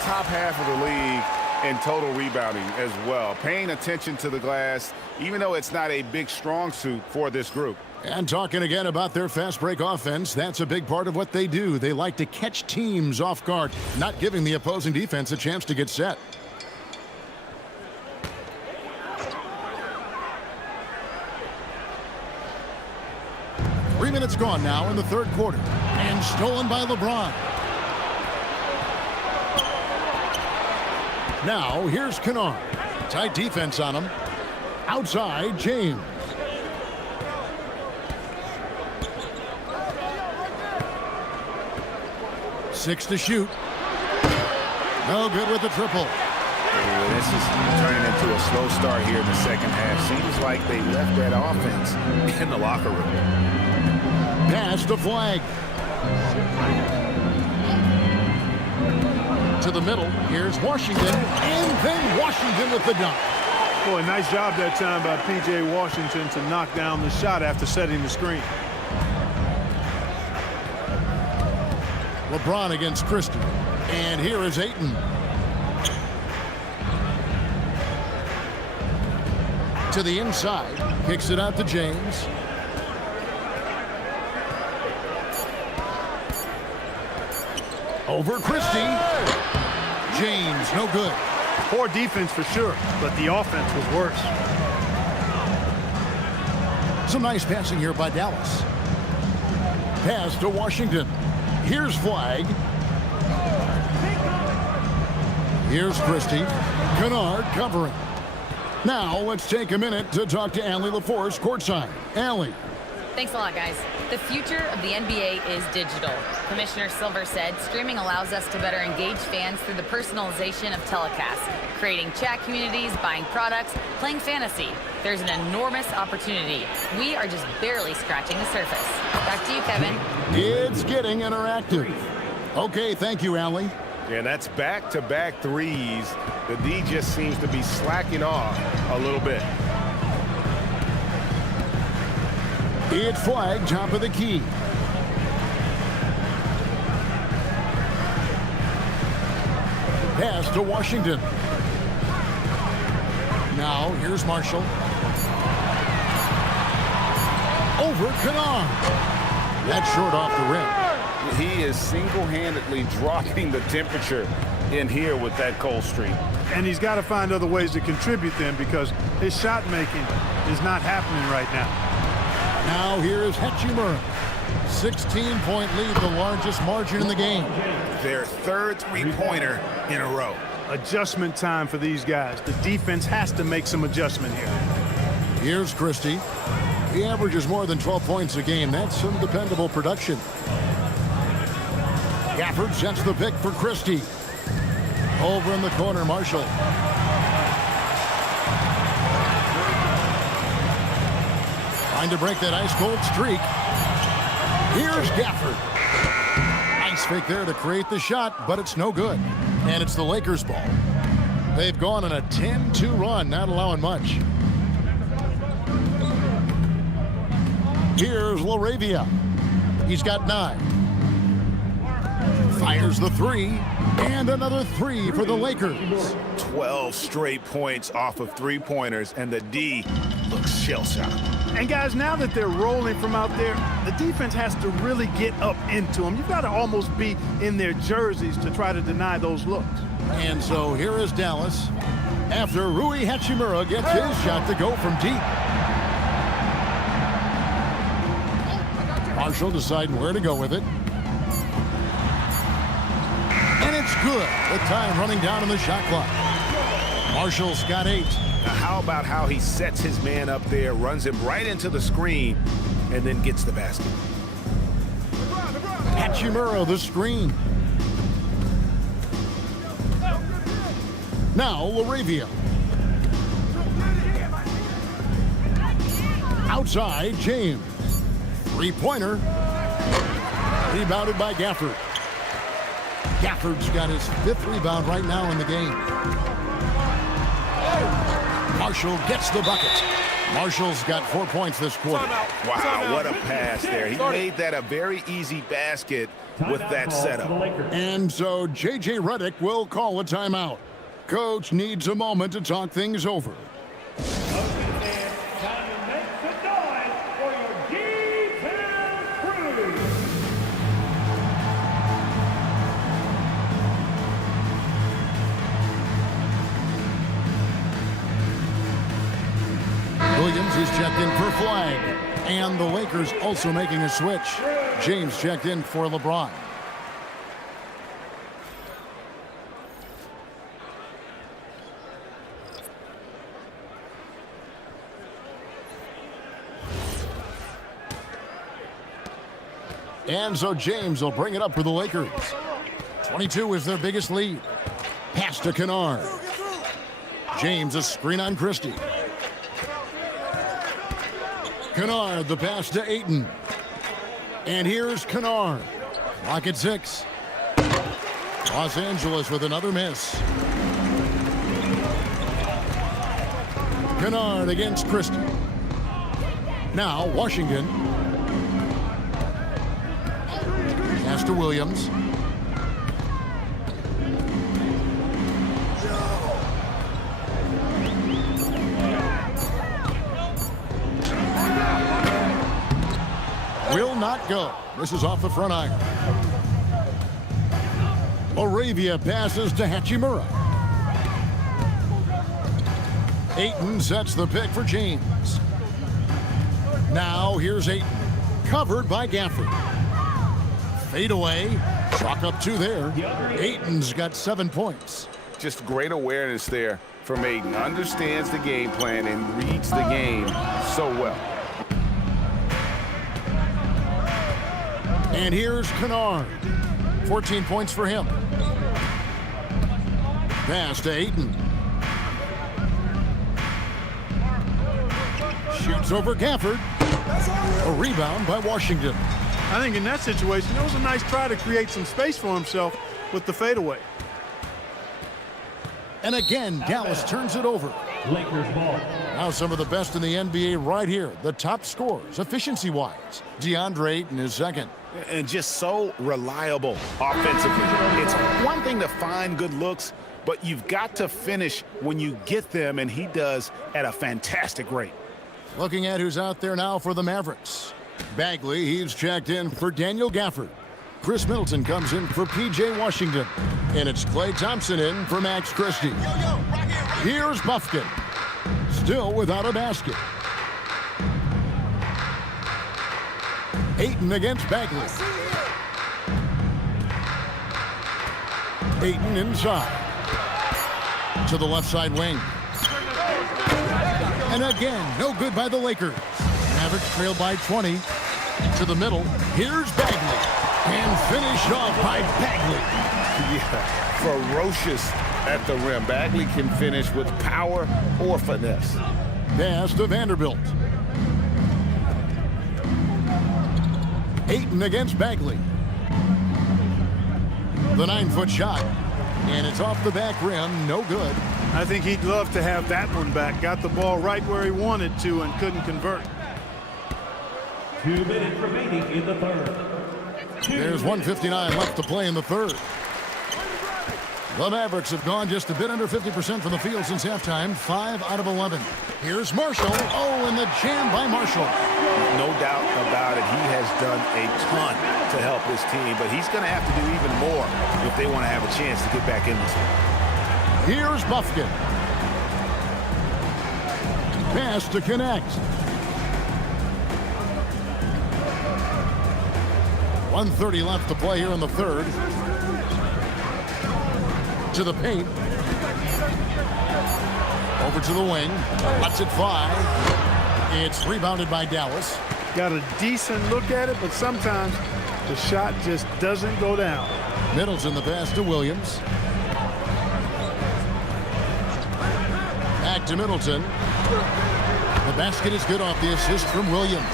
Top half of the league in total rebounding as well. Paying attention to the glass, even though it's not a big strong suit for this group. And talking again about their fast break offense, that's a big part of what they do. They like to catch teams off guard, not giving the opposing defense a chance to get set. Three minutes gone now in the third quarter. And stolen by LeBron. Now, here's Kennard. Tight defense on him. Outside, James. Six to shoot. No good with the triple. This is turning into a slow start here in the second half. Seems like they left that offense in the locker room. Pass to Flag. To the middle. Here's Washington. And then Washington with the dunk. Boy, nice job that time by P.J. Washington to knock down the shot after setting the screen. LeBron against Christie. And here is Ayton. To the inside. Kicks it out to James. Over Christie. James, no good. Poor defense for sure, but the offense was worse. Some nice passing here by Dallas. Pass to Washington. Here's Flag. Here's Christie. Kennard covering. Now let's take a minute to talk to Allie LaForce courtside. Allie. Thanks a lot, guys. The future of the NBA is digital. Commissioner Silver said streaming allows us to better engage fans through the personalization of telecasts, creating chat communities, buying products, playing fantasy. There's an enormous opportunity. We are just barely scratching the surface. Back to you, Kevin. It's getting interactive. Okay, thank you, Allie. And that's back-to-back threes. The D just seems to be slacking off a little bit. It's flag, top of the key. Pass to Washington. Now, here's Marshall. Over Kennard. That's short off the rim. He is single-handedly dropping the temperature in here with that cold streak. And he's got to find other ways to contribute then, because his shot making is not happening right now. Now here is Hachimura. 16-point lead, the largest margin in the game. Their third three-pointer in a row. Adjustment time for these guys. The defense has to make some adjustment here. Here's Christie. He averages more than 12 points a game. That's some dependable production. Gafford sets the pick for Christie. Over in the corner, Marshall. Trying to break that ice-cold streak. Here's Gafford. Nice fake there to create the shot, but it's no good. And it's the Lakers' ball. They've gone on a 10-2 run, not allowing much. Here's LaRavia. He's got 9. Fires the 3, and another 3 for the Lakers. 12 straight points off of three-pointers, and the D looks shell-shocked. And guys, now that they're rolling from out there, the defense has to really get up into them. You've got to almost be in their jerseys to try to deny those looks. And so here is Dallas after Rui Hachimura gets his shot to go from deep. Marshall deciding where to go with it. And it's good. The time running down on the shot clock. Marshall's got 8. Now, how about how he sets his man up there, runs him right into the screen, and then gets the basket? Hachimura the screen. Now LaRavia. Outside, James. Three-pointer. Rebounded by Gafford. Gafford's got his 5th rebound right now in the game. Marshall gets the bucket. Marshall's got 4 points this quarter. Wow, what a pass there. He made that a very easy basket with that setup. And so J.J. Redick will call a timeout. Coach needs a moment to talk things over. Williams is checked in for flag. And the Lakers also making a switch. James checked in for LeBron. And so James will bring it up for the Lakers. 22 is their biggest lead. Pass to Kennard. James a screen on Christie. Kennard, the pass to Ayton. And here's Kennard. Clock at 6. Los Angeles with another miss. Kennard against Christie. Now Washington. Pass to Williams. Will not go. This is off the front iron. LaRavia passes to Hachimura. Ayton sets the pick for James. Now here's Ayton. Covered by Gafford. Fade away. Chalk up 2 there. Ayton's got 7 points. Just great awareness there from Ayton. Understands the game plan and reads the game so well. And here's Kennard. 14 points for him. Pass to Ayton. Shoots over Gafford. A rebound by Washington. I think in that situation, it was a nice try to create some space for himself, with the fadeaway. And again, Dallas turns it over. Lakers ball. Now some of the best in the NBA right here. The top scorers, efficiency-wise. DeAndre Ayton is second. And just so reliable offensively. It's one thing to find good looks, but you've got to finish when you get them, and he does at a fantastic rate. Looking at who's out there now for the Mavericks. Bagley, he's checked in for Daniel Gafford. Chris Middleton comes in for P.J. Washington. And it's Klay Thompson in for Max Christie. Here's Buffkin. Still without a basket. Ayton against Bagley. Ayton inside. To the left side wing. And again, no good by the Lakers. Mavericks trail by 20. To the middle. Here's Bagley. And finished off by Bagley. Yeah, ferocious at the rim. Bagley can finish with power or finesse. Pass to Vanderbilt. Ayton against Bagley. The 9-foot shot. And it's off the back rim. No good. I think he'd love to have that one back. Got the ball right where he wanted to and couldn't convert. 2 minutes remaining in the third. There's 1:59 left to play in the third. The Mavericks have gone just a bit under 50% from the field since halftime, 5 out of 11. Here's Marshall. Oh, and the jam by Marshall. No doubt about it. He has done a ton to help his team, but he's going to have to do even more if they want to have a chance to get back in this one. Here's Buffkin. Pass to connect. 1:30 left to play here in the third. To the paint. Over to the wing. Lets it fly. It's rebounded by Dallas. Got a decent look at it, but sometimes the shot just doesn't go down. Middleton the pass to Williams. Back to Middleton. The basket is good off the assist from Williams.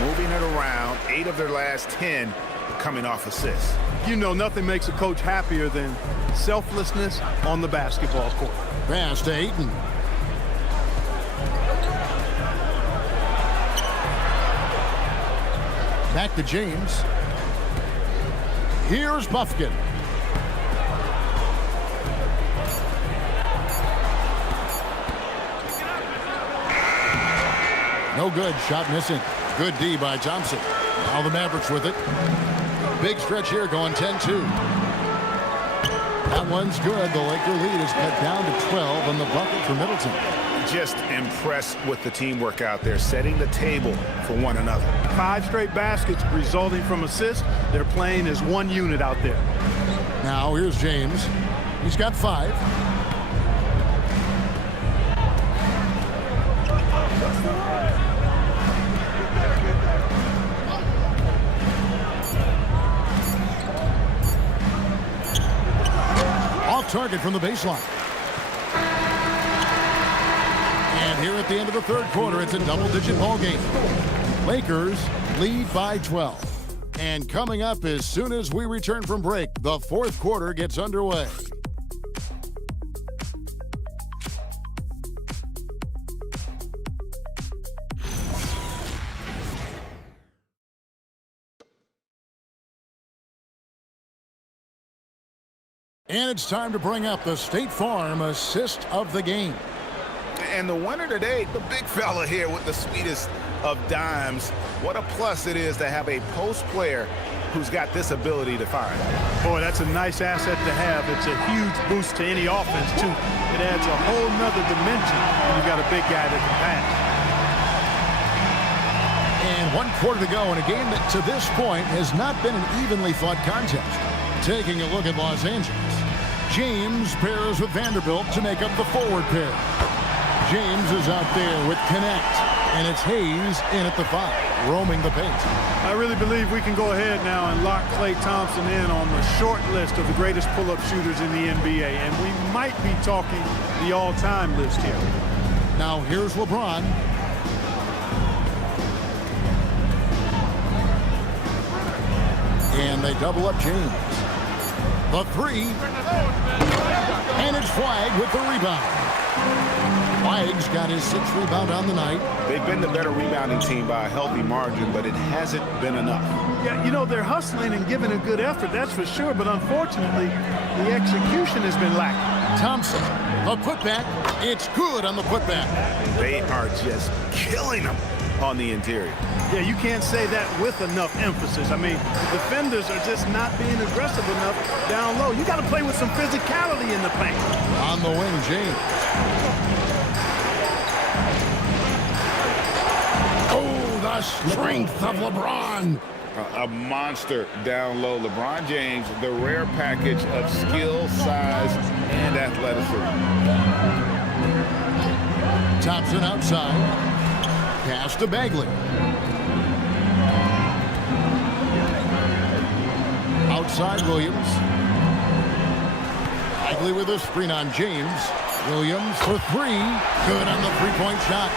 Moving it around, 8 of their last 10 coming off assists. You know, nothing makes a coach happier than selflessness on the basketball court. Pass to Ayton. Back to James. Here's Buffkin. No good. Shot missing. Good D by Thompson. Now the Mavericks with it. Big stretch here going 10-2. That one's good. The Laker lead is cut down to 12 on the bucket for Middleton. Just impressed with the teamwork out there, setting the table for one another. 5 straight baskets resulting from assists. They're playing as one unit out there. Now here's James. He's got 5. Off target from the baseline. And here at the end of the third quarter, it's a double-digit ball game. Lakers lead by 12. And coming up as soon as we return from break, the fourth quarter gets underway. And it's time to bring up the State Farm assist of the game. And the winner today, the big fella here with the sweetest of dimes. What a plus it is to have a post player who's got this ability to find. Boy, that's a nice asset to have. It's a huge boost to any offense, too. It adds a whole nother dimension when you've got a big guy that can pass. And 1 quarter to go in a game that to this point has not been an evenly fought contest. Taking a look at Los Angeles. James pairs with Vanderbilt to make up the forward pair. James is out there with Connect, and it's Hayes in at the 5, roaming the paint. I really believe we can go ahead now and lock Klay Thompson in on the short list of the greatest pull-up shooters in the NBA, and we might be talking the all-time list here. Now here's LeBron. And they double up James. The three. And it's Flagg with the rebound. Flagg's got his 6th rebound on the night. They've been the better rebounding team by a healthy margin, but it hasn't been enough. Yeah, you know, they're hustling and giving a good effort, that's for sure, but unfortunately, the execution has been lacking. Thompson, the putback. It's good on the putback. They are just killing them on the interior. Yeah, you can't say that with enough emphasis. I mean, the defenders are just not being aggressive enough down low. You got to play with some physicality in the paint. On the wing, James. Oh, the strength of LeBron. A monster down low. LeBron James, the rare package of skill, size, and athleticism. Thompson outside. Pass to Bagley. Outside Williams. Bagley with a screen on James. Williams for 3. Good on the three-point shot.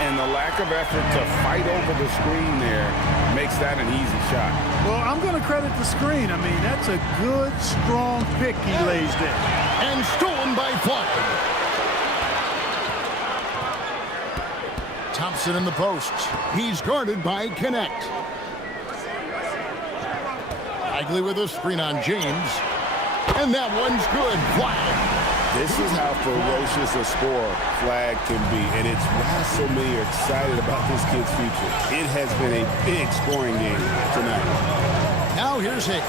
And the lack of effort to fight over the screen there makes that an easy shot. Well, I'm going to credit the screen. I mean, that's a good, strong pick he lays there. And stolen by Flagg. Thompson in the post. He's guarded by Connect. Bagley with a screen on James. And that one's good. Flagg. This is how ferocious a scorer Flagg can be, and it's why so many are excited about this kid's future. It has been a big scoring game tonight. Now here's Hayes.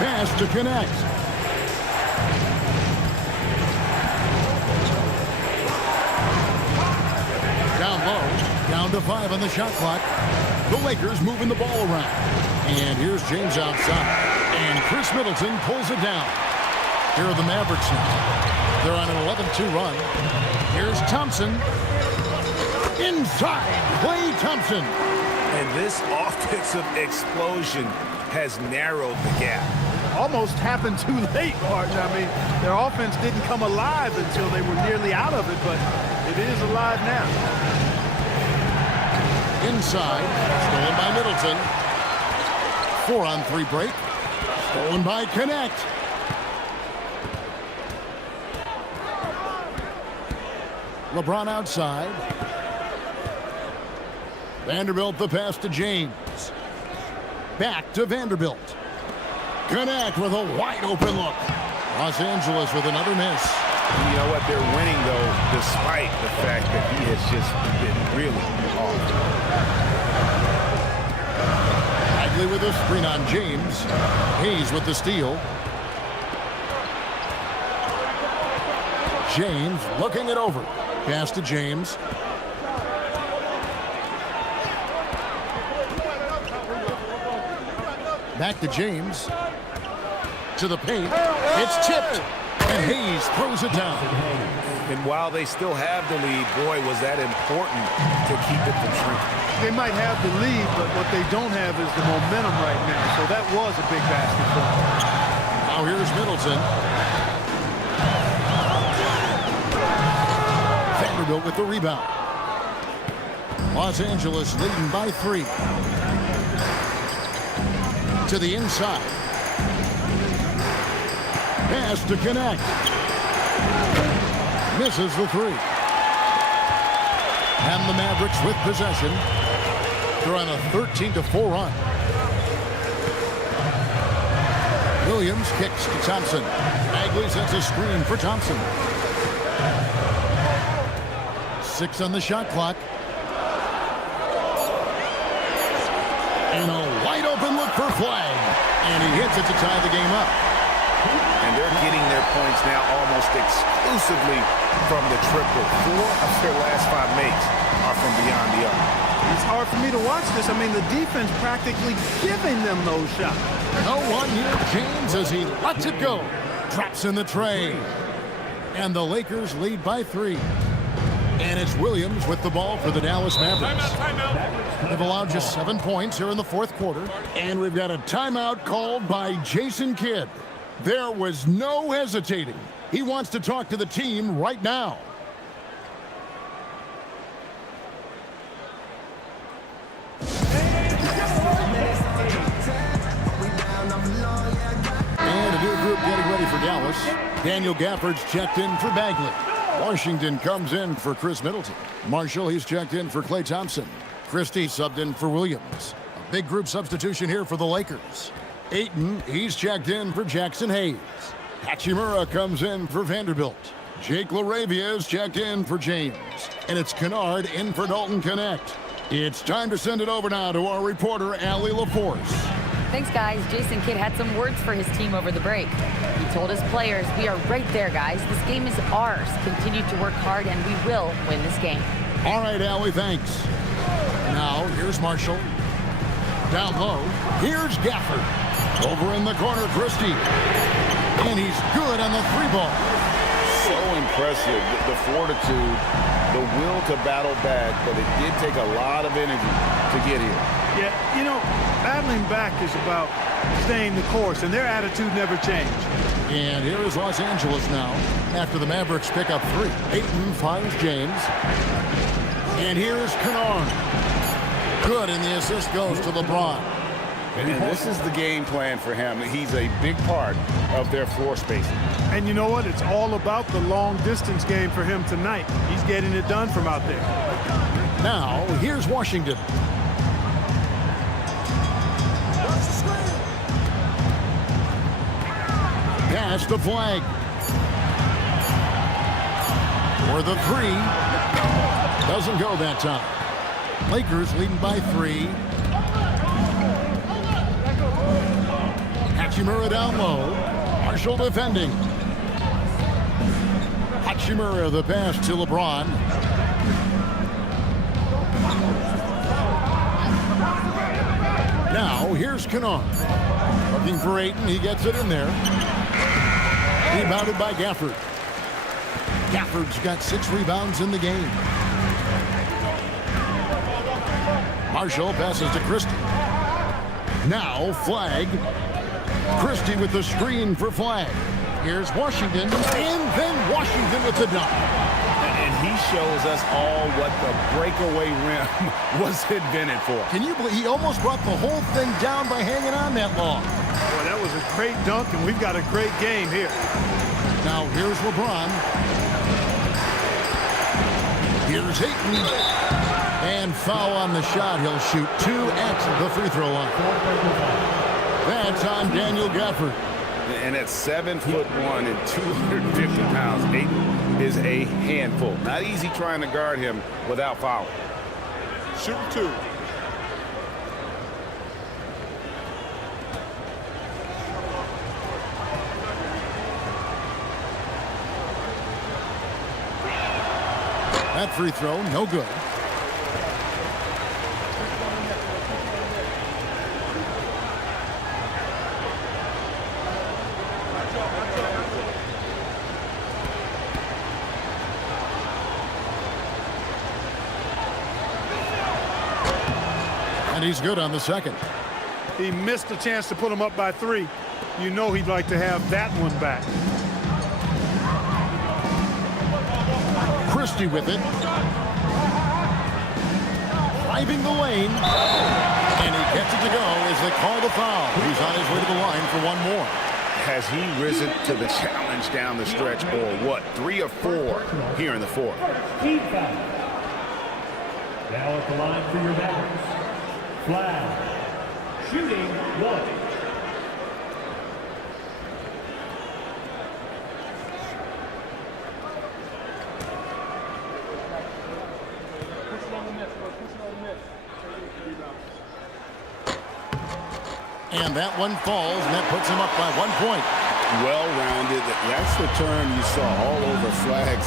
Pass to Connect. Down low, down to 5 on the shot clock. The Lakers moving the ball around. And here's James outside. And Chris Middleton pulls it down. Here are the Mavericks now. They're on an 11-2 run. Here's Thompson. Inside, Klay Thompson. And this offensive explosion has narrowed the gap. Almost happened too late, Martin. I mean, their offense didn't come alive until they were nearly out of it, but it is alive now. Inside, stolen by Middleton. 4-on-3 break. Stolen by Connect. LeBron outside. Vanderbilt the pass to James. Back to Vanderbilt. Connect with a wide open look. Los Angeles with another miss. You know what? They're winning, though, despite the fact that he has just been really off. Bagley with a screen on James. Hayes with the steal. James looking it over. Pass to James. Back to James. To the paint. It's tipped. And Hayes throws it down. And while they still have the lead, boy, was that important to keep it from shrinking. They might have the lead, but what they don't have is the momentum right now. So that was a big basket for them. Now here's Middleton. Vanderbilt with the rebound. Los Angeles leading by 3. To the inside. Pass to Connect. Misses the 3. And the Mavericks with possession. They're on a 13-4 run. Williams kicks to Thompson. Bagley sets a screen for Thompson. 6 on the shot clock. And a wide open look for Flagg. And he hits it to tie the game up. And they're getting their points now almost exclusively from the triple. 4 of their last 5 makes are from beyond the arc. It's hard for me to watch this. I mean, the defense practically giving them those shots. No one near James as he lets it go. Drops in the tray. And the Lakers lead by 3. And it's Williams with the ball for the Dallas Mavericks. They've allowed just 7 points here in the 4th quarter. And we've got a timeout called by Jason Kidd. There was no hesitating. He wants to talk to the team right now. Dallas. Daniel Gafford's checked in for Bagley. Washington comes in for Chris Middleton. Marshall, he's checked in for Klay Thompson. Christie subbed in for Williams. A big group substitution here for the Lakers. Ayton, he's checked in for Jackson Hayes. Hachimura comes in for Vanderbilt. Jake LaRavia is checked in for James. And it's Kennard in for Dalton Connect. It's time to send it over now to our reporter, Allie LaForce. Thanks, guys. Jason Kidd had some words for his team over the break. He told his players, we are right there, guys. This game is ours. Continue to work hard, and we will win this game. All right, Allie, thanks. Now, here's Marshall. Down low, here's Gafford. Over in the corner, Christie. And he's good on the three ball. So impressive, the fortitude, the will to battle back, but it did take a lot of energy to get here. Yeah, you know, battling back is about staying the course, and their attitude never changed. And here is Los Angeles now after the Mavericks pick up 3. Ayton finds James. And here's Kennard. Good, and the assist goes to LeBron. And this is the game plan for him. He's a big part of their floor spacing. And you know what? It's all about the long-distance game for him tonight. He's getting it done from out there. Now, here's Washington. Pass the flag. For the 3. Doesn't go that time. Lakers leading by 3. Hachimura down low. Marshall defending. Hachimura the pass to LeBron. Now here's Kennard. Looking for Ayton. He gets it in there. Rebounded by Gafford. Gafford's got 6 rebounds in the game. Marshall passes to Christie. Now flag. Christie with the screen for flag. Here's Washington, and then Washington with the dunk. And he shows us all what the breakaway rim was invented for. Can you believe he almost brought the whole thing down by hanging on that long? Boy, that was a great dunk, and we've got a great game here. Now here's LeBron. Here's Ayton. And foul on the shot. He'll shoot 2 at the free throw line. That's on Daniel Gafford. And at 7'1" and 250 pounds, Ayton is a handful. Not easy trying to guard him without fouling. Shoot 2. That free throw, no good. And he's good on the second. He missed a chance to put him up by 3. You know he'd like to have that one back. Christie with it. Driving the lane. And he gets it to go as they call the foul. He's on his way to the line for 1 more. Has he risen to the challenge down the stretch, or what? 3 or 4 here in the 4th. Team foul. Now at the line for your Mavericks. Flag. Shooting 1. And that one falls, and that puts him up by 1 point. Well-rounded. That's the term you saw all over Flag's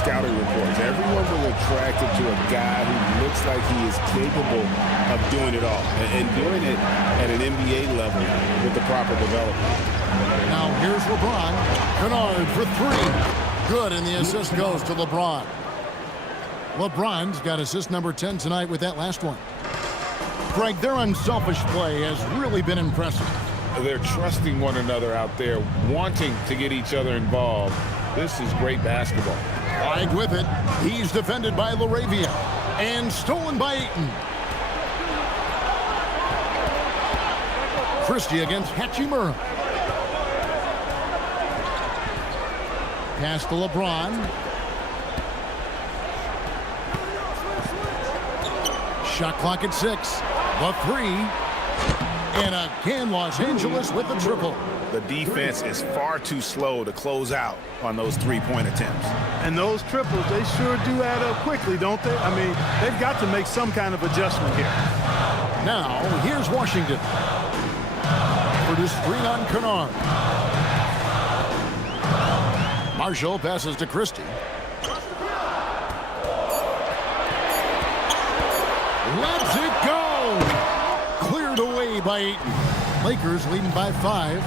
scouting reports. Everyone was attracted to a guy who looks like he is capable of doing it all and doing it at an NBA level with the proper development. Now here's LeBron. Kennard for 3. Good, and the assist goes to LeBron. LeBron's got assist number 10 tonight with that last one. Greg, their unselfish play has really been impressive. They're trusting one another out there, wanting to get each other involved. This is great basketball. Flag with it. He's defended by LaRavia. And stolen by Ayton. Christie against Hachimura. Pass to LeBron. Shot clock at 6. The 3. And again, Los Angeles with the triple. The defense is far too slow to close out on those three-point attempts. And those triples, they sure do add up quickly, don't they? I mean, they've got to make some kind of adjustment here. Now, here's Washington. For the screen on Kennard. Marshall passes to Christie. Lets it go! Cleared away by Ayton. Lakers leading by 5.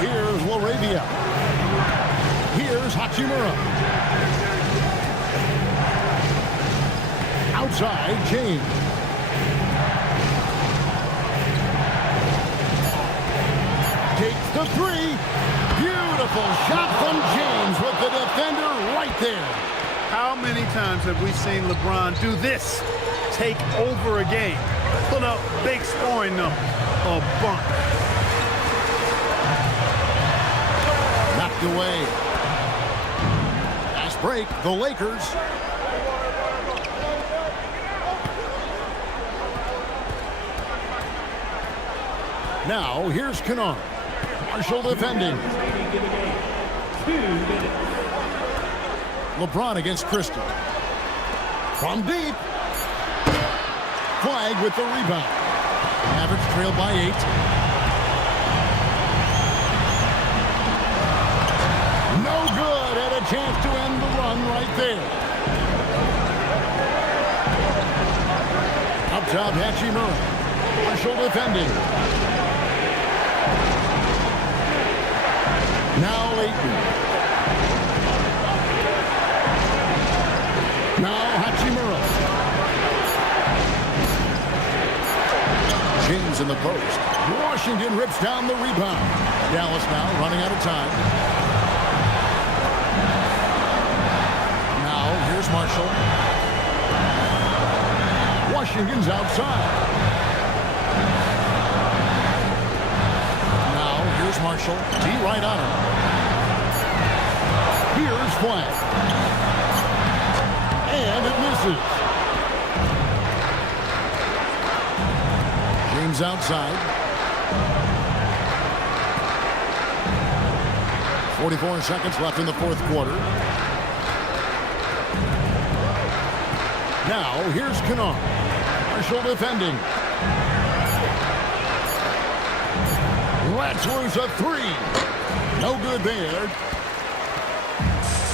Here's Laravia. Here's Hachimura. Outside, James. Takes the 3. Beautiful shot from James with the defender right there. How many times have we seen LeBron do this? Take over a game. Put up big scoring numbers. A bunch. Knocked away. Last break, the Lakers. Now, here's Kennard. Marshall defending. 2 minutes. LeBron against Christie. From deep. Flag with the rebound. Mavericks trail by 8. No good. Had a chance to end the run right there. Up top, Hachimura. Marshall defending. Now Ayton. Now Hachimura. James in the post. Washington rips down the rebound. Dallas now running out of time. Now here's Marshall. Washington's outside. Now here's Marshall. D right on him. Here's Flag. And it misses. James outside. 44 seconds left in the fourth quarter. Now, here's Kennard. Marshall defending. Lets loose a 3. No good there.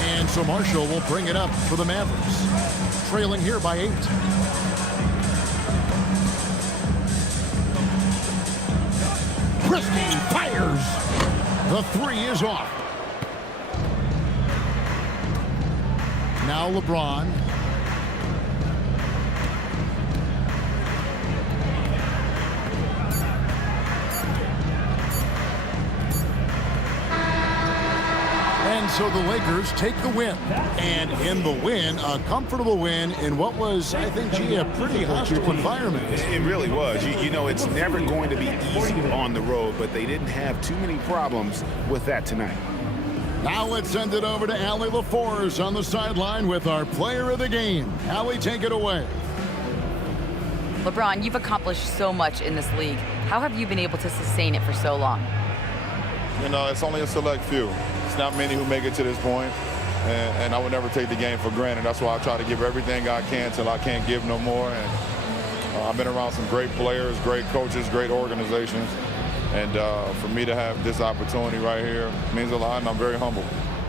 And so Marshall will bring it up for the Mavericks. Trailing here by 8. Christie fires. The 3 is off. Now LeBron. And so the Lakers take the win. And in the win, a comfortable win in what was, I think, a pretty hostile environment. It really was. You know, it's never going to be easy on the road, but they didn't have too many problems with that tonight. Now let's send it over to Allie LaForce on the sideline with our player of the game. Allie, take it away. LeBron, you've accomplished so much in this league. How have you been able to sustain it for so long? You know, it's only a select few. It's not many who make it to this point, and I would never take the game for granted. That's why I try to give everything I can till I can't give no more. And I've been around some great players, great coaches, great organizations. And for me to have this opportunity right here means a lot, and I'm very humble.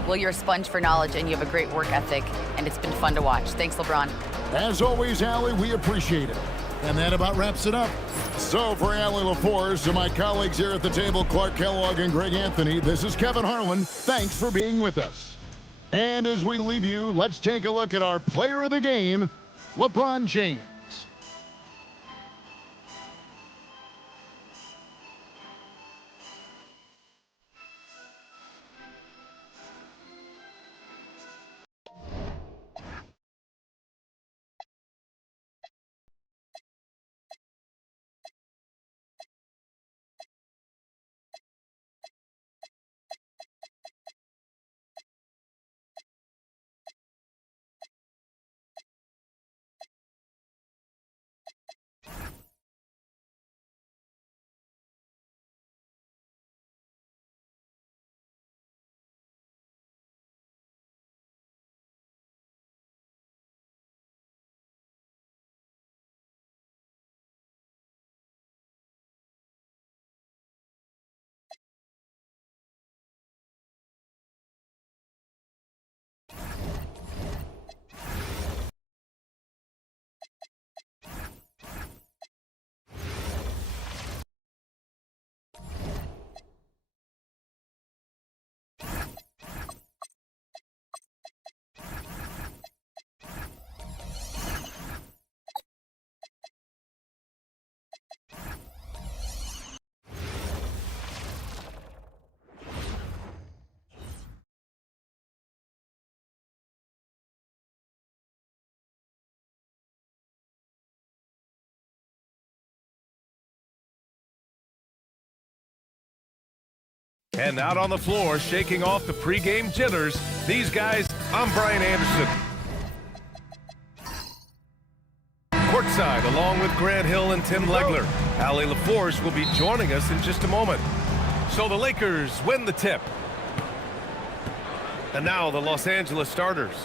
Well, you're a sponge for knowledge, and you have a great work ethic, and it's been fun to watch. Thanks, LeBron. As always, Allie, we appreciate it. And that about wraps it up. So for Allie LaForce and my colleagues here at the table, Clark Kellogg and Greg Anthony, this is Kevin Harlan. Thanks for being with us. And as we leave you, let's take a look at our player of the game, LeBron James. And out on the floor, shaking off the pregame jitters, these guys, I'm Brian Anderson. Courtside, along with Grant Hill and Tim Legler. Allie LaForce will be joining us in just a moment. So the Lakers win the tip. And now the Los Angeles starters.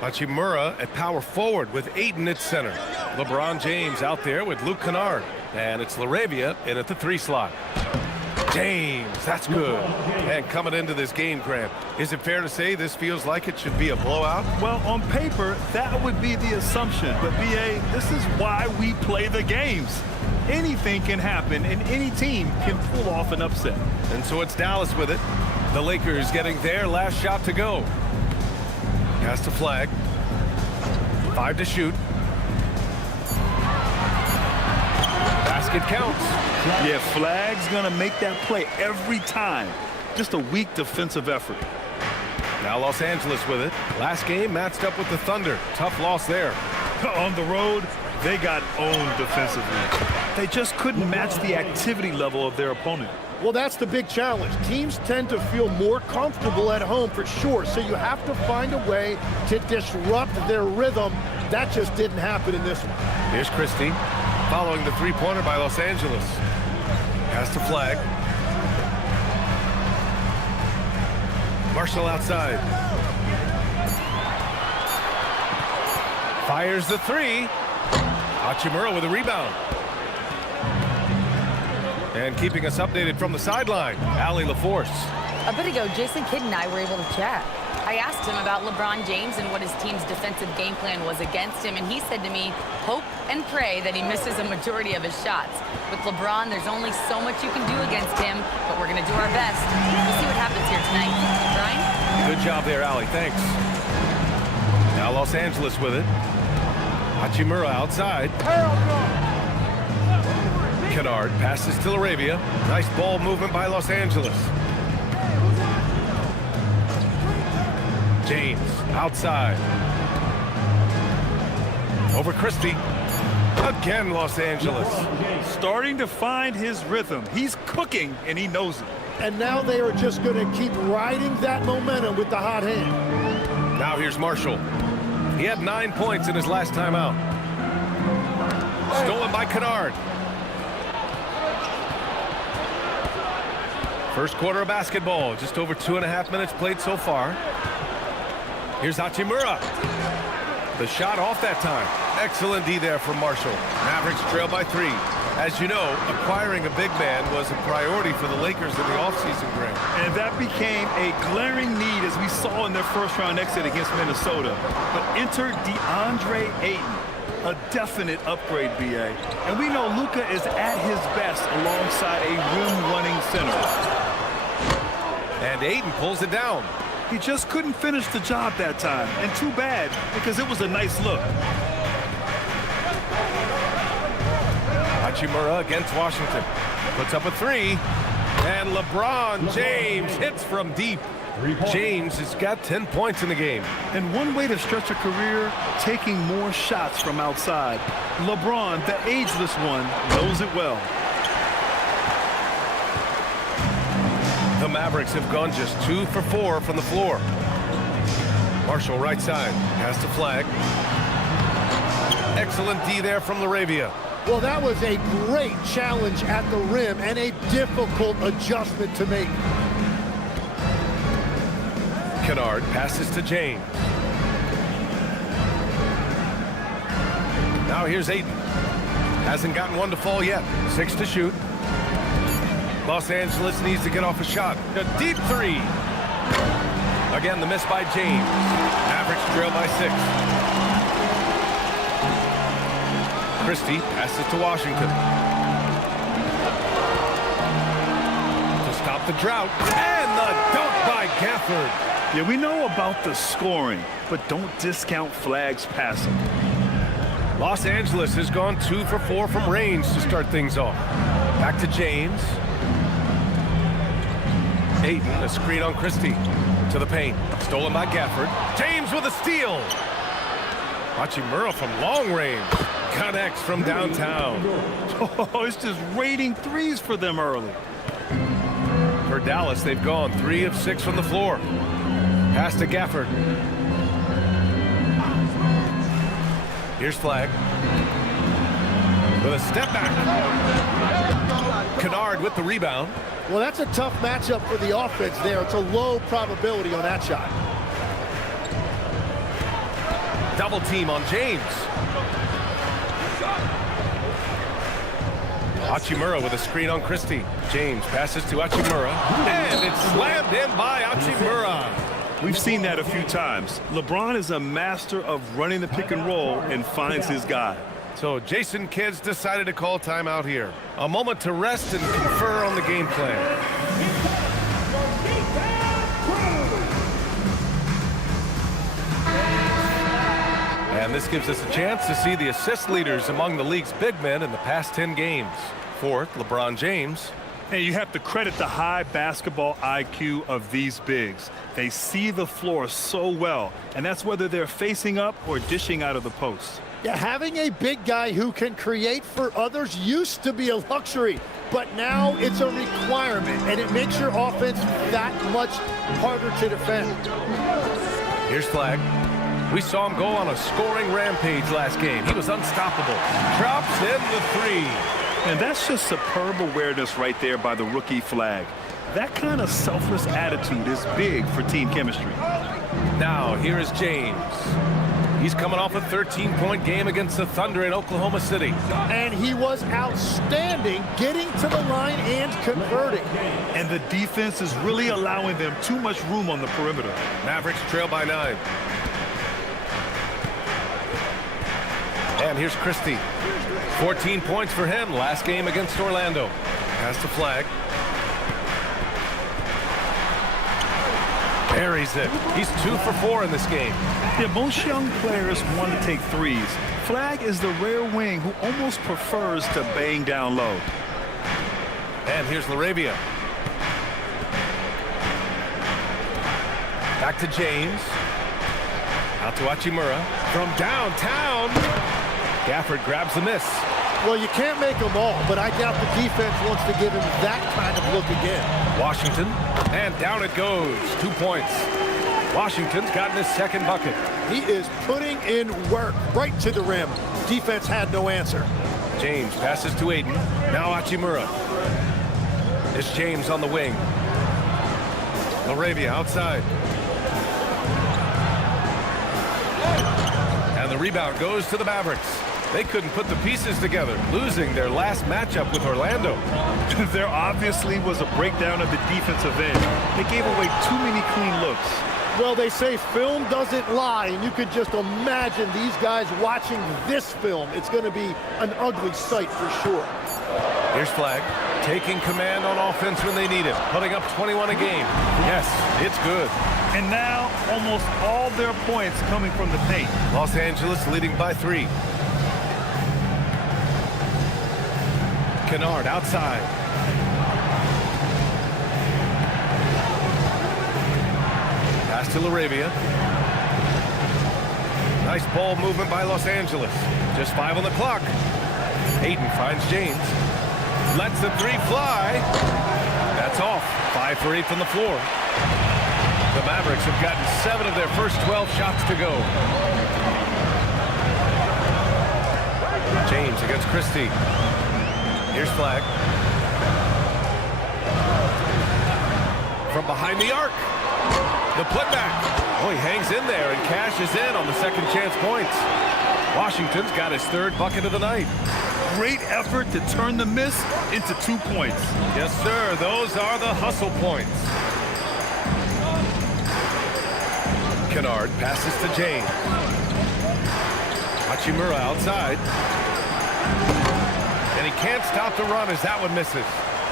Hachimura at power forward with Ayton at center. LeBron James out there with Luke Kennard. And it's LaRavia in at the 3 slot. James, that's good. And coming into this game, Grant, is it fair to say this feels like it should be a blowout? Well, on paper, that would be the assumption. But, B.A., this is why we play the games. Anything can happen, and any team can pull off an upset. And so it's Dallas with it. The Lakers getting their last shot to go. Has to flag. 5 to shoot. Basket counts. Yeah, flag's gonna make that play every time. Just a weak defensive effort. Now Los Angeles with it. Last game matched up with the Thunder. Tough loss there. On the road, they got owned defensively. They just couldn't match the activity level of their opponent. Well, that's the big challenge. Teams tend to feel more comfortable at home for sure, so you have to find a way to disrupt their rhythm. That just didn't happen in this one. Here's Christie following the three-pointer by Los Angeles. Has to flag. Marshall outside. Fires the 3. Hachimura with a rebound. And keeping us updated from the sideline, Allie LaForce. A bit ago, Jason Kidd and I were able to chat. I asked him about LeBron James and what his team's defensive game plan was against him, and he said to me, hope and pray that he misses a majority of his shots. With LeBron, there's only so much you can do against him, but we're going to do our best. We'll see what happens here tonight. Brian? Good job there, Allie. Thanks. Now Los Angeles with it. Hachimura outside. Kennard passes to LaRavia. Nice ball movement by Los Angeles. James outside. Over Christie. Again, Los Angeles. Starting to find his rhythm. He's cooking, and he knows it. And now they are just going to keep riding that momentum with the hot hand. Now here's Marshall. He had 9 points in his last time out. Stolen by Kennard. First quarter of basketball. Just over 2.5 minutes played so far. Here's Hachimura. The shot off that time. Excellent D there from Marshall. Mavericks trail by 3. As you know, acquiring a big man was a priority for the Lakers in the offseason, Grant. And that became a glaring need as we saw in their first-round exit against Minnesota. But enter DeAndre Ayton, a definite upgrade, B.A. And we know Luka is at his best alongside a rim-running center. And Ayton pulls it down. He just couldn't finish the job that time, and too bad, because it was a nice look. Hachimura against Washington. Puts up a 3. And LeBron James hits from deep. James has got 10 points in the game. And one way to stretch a career, taking more shots from outside. LeBron, the ageless one, knows it well. The Mavericks have gone just 2 for 4 from the floor. Marshall right side has to flag. Excellent D there from LaRavia. Well, that was a great challenge at the rim and a difficult adjustment to make. Kennard passes to James. Now here's Ayton. Hasn't gotten one to fall yet. 6 to shoot. Los Angeles needs to get off a shot. A deep 3. Again, the miss by James. Mavericks trail by 6. Christie passes to Washington. To stop the drought. And the dunk by Gafford. Yeah, we know about the scoring, but don't discount Flag's passing. Los Angeles has gone 2 for 4 from range to start things off. Back to James. Ayton, a screen on Christie. To the paint. Stolen by Gafford. James with a steal. Hachimura from long range. Connects from downtown. Oh, it's just raining threes for them early. For For Dallas, they've gone 3 of 6 from the floor. Pass to Gafford. Here's Flag. With a step back. Kennard with the rebound. Well, that's a tough matchup for the offense there. It's a low probability on that shot. Double team on James. Hachimura with a screen on Christie. James passes to Hachimura. And it's slammed in by Hachimura. We've seen that a few times. LeBron is a master of running the pick and roll and finds his guy. So Jason Kidd's decided to call timeout here. A moment to rest and confer on the game plan. And this gives us a chance to see the assist leaders among the league's big men in the past 10 games. Fourth, LeBron James. And you have to credit the high basketball IQ of these bigs. They see the floor so well, and that's whether they're facing up or dishing out of the post. Yeah, having a big guy who can create for others used to be a luxury, but now it's a requirement, and it makes your offense that much harder to defend. Here's Flag. We saw him go on a scoring rampage last game. He was unstoppable. Drops in the 3. And that's just superb awareness right there by the rookie Flag. That kind of selfless attitude is big for team chemistry. Now, here is James. He's coming off a 13-point game against the Thunder in Oklahoma City. And he was outstanding getting to the line and converting. And the defense is really allowing them too much room on the perimeter. Mavericks trail by 9. And here's Christie. 14 points for him last game against Orlando. Pass to Flag. Buries it. He's 2 for 4 in this game. Yeah, most young players want to take threes. Flag is the rare wing who almost prefers to bang down low. And here's Laravia. Back to James. Out to Hachimura. From downtown. Gafford grabs the miss. Well, you can't make them all, but I doubt the defense wants to give him that kind of look again. Washington, and down it goes. 2 points. Washington's gotten his second bucket. He is putting in work right to the rim. Defense had no answer. James passes to Aiden. Now Hachimura. It's James on the wing. Laravia outside. And the rebound goes to the Mavericks. They couldn't put the pieces together, losing their last matchup with Orlando. There obviously was a breakdown of the defensive end. They gave away too many clean looks. Well, they say film doesn't lie, and you could just imagine these guys watching this film. It's going to be an ugly sight for sure. Here's Flag, taking command on offense when they need it, putting up 21 a game. Yes, it's good. And now almost all their points coming from the paint. Los Angeles leading by 3. Kennard outside. Pass to Laravia. Nice ball movement by Los Angeles. Just 5 on the clock. Aiden finds James. Lets the 3 fly. That's off. 5 for 8 from the floor. The Mavericks have gotten 7 of their first 12 shots to go. James against Christie. Here's Flag. From behind the arc. The putback. Oh, he hangs in there and cashes in on the second chance points. Washington's got his 3rd bucket of the night. Great effort to turn the miss into 2 points. Yes, sir. Those are the hustle points. Kennard passes to James. Hachimura outside. And he can't stop the run as that one misses.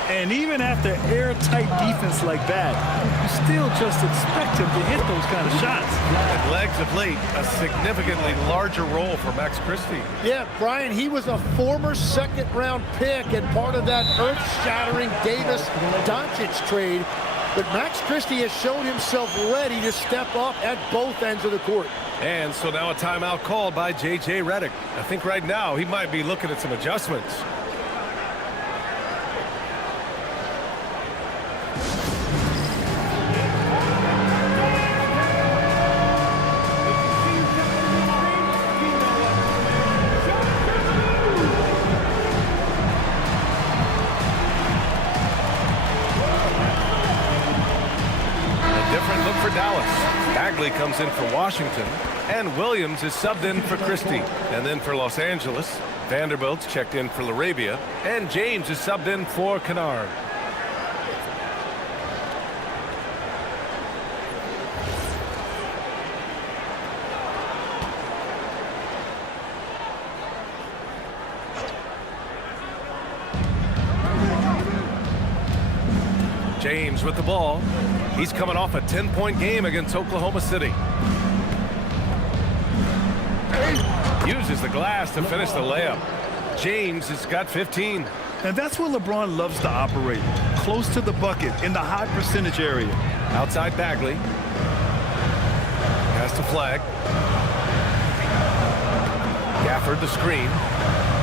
And even after airtight defense like that, you still just expect him to hit those kind of shots. And legs of late, a significantly larger role for Max Christie. Yeah, Brian, he was a former 2nd-round pick and part of that earth-shattering Davis-Doncic trade. But Max Christie has shown himself ready to step up at both ends of the court. And so now a timeout called by J.J. Redick. I think right now he might be looking at some adjustments. Mobley comes in for Washington, and Williams is subbed in for Christie. And then for Los Angeles, Vanderbilt's checked in for LaRavia, and James is subbed in for Kennard. James with the ball. He's coming off a 10-point game against Oklahoma City. Uses the glass to finish the layup. James has got 15. And that's where LeBron loves to operate. Close to the bucket in the high percentage area. Outside Bagley. Pass to Flag. Gafford the screen.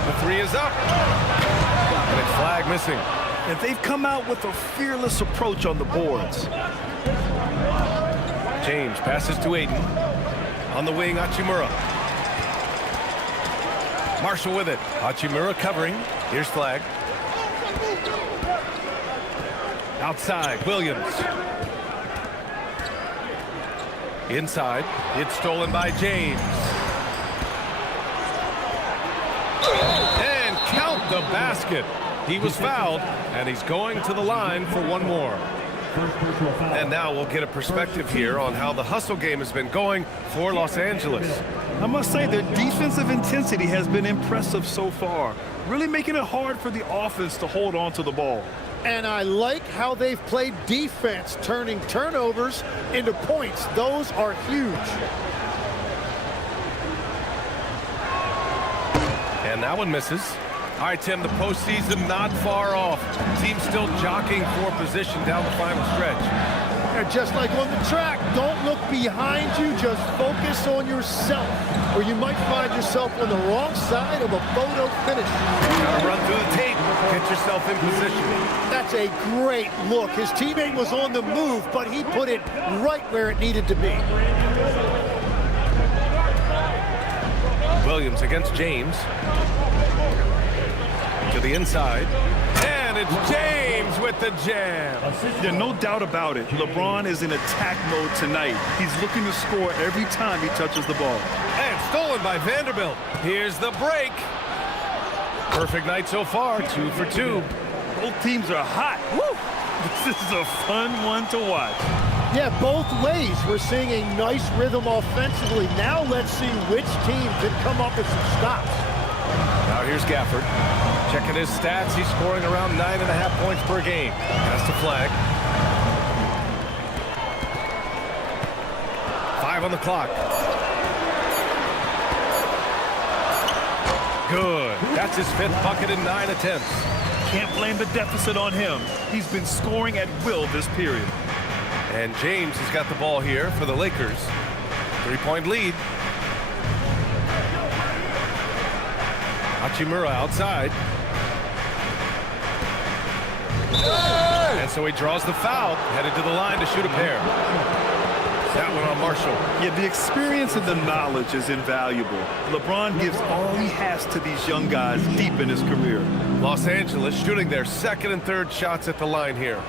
The three is up. And it's Flag missing. And they've come out with a fearless approach on the boards. James passes to Aiden. On the wing, Hachimura. Marshall with it. Hachimura covering. Here's Flag. Outside, Williams. Inside. It's stolen by James. And count the basket. He was fouled, and he's going to the line for one more. And now we'll get a perspective here on how the hustle game has been going for Los Angeles. I must say their defensive intensity has been impressive so far, really making it hard for the offense to hold on to the ball. And I like how they've played defense, turning turnovers into points. Those are huge. And that one misses. All right, Tim, the postseason not far off. Team still jockeying for position down the final stretch. And just like on the track, don't look behind you, just focus on yourself, or you might find yourself on the wrong side of a photo finish. Gotta run through the tape, get yourself in position. That's a great look. His teammate was on the move, but he put it right where it needed to be. Williams against James. To the inside, and it's James with the jam. Yeah, no doubt about it. LeBron is in attack mode tonight. He's looking to score every time he touches the ball. And stolen by Vanderbilt. Here's the break. Perfect night so far, 2 for 2. Both teams are hot. Woo! This is a fun one to watch. Yeah, both ways. We're seeing a nice rhythm offensively. Now let's see which team can come up with some stops. Now here's Gafford. Checking his stats, he's scoring around 9.5 points per game. Pass to Flag. 5 on the clock. Good. That's his 5th bucket in 9 attempts. Can't blame the deficit on him. He's been scoring at will this period. And James has got the ball here for the Lakers. 3-point lead. Hachimura outside. And so he draws the foul, headed to the line to shoot a pair. That one on Marshall. Yeah, the experience and the knowledge is invaluable. LeBron gives all he has to these young guys deep in his career. Los Angeles shooting their 2nd and 3rd shots at the line here.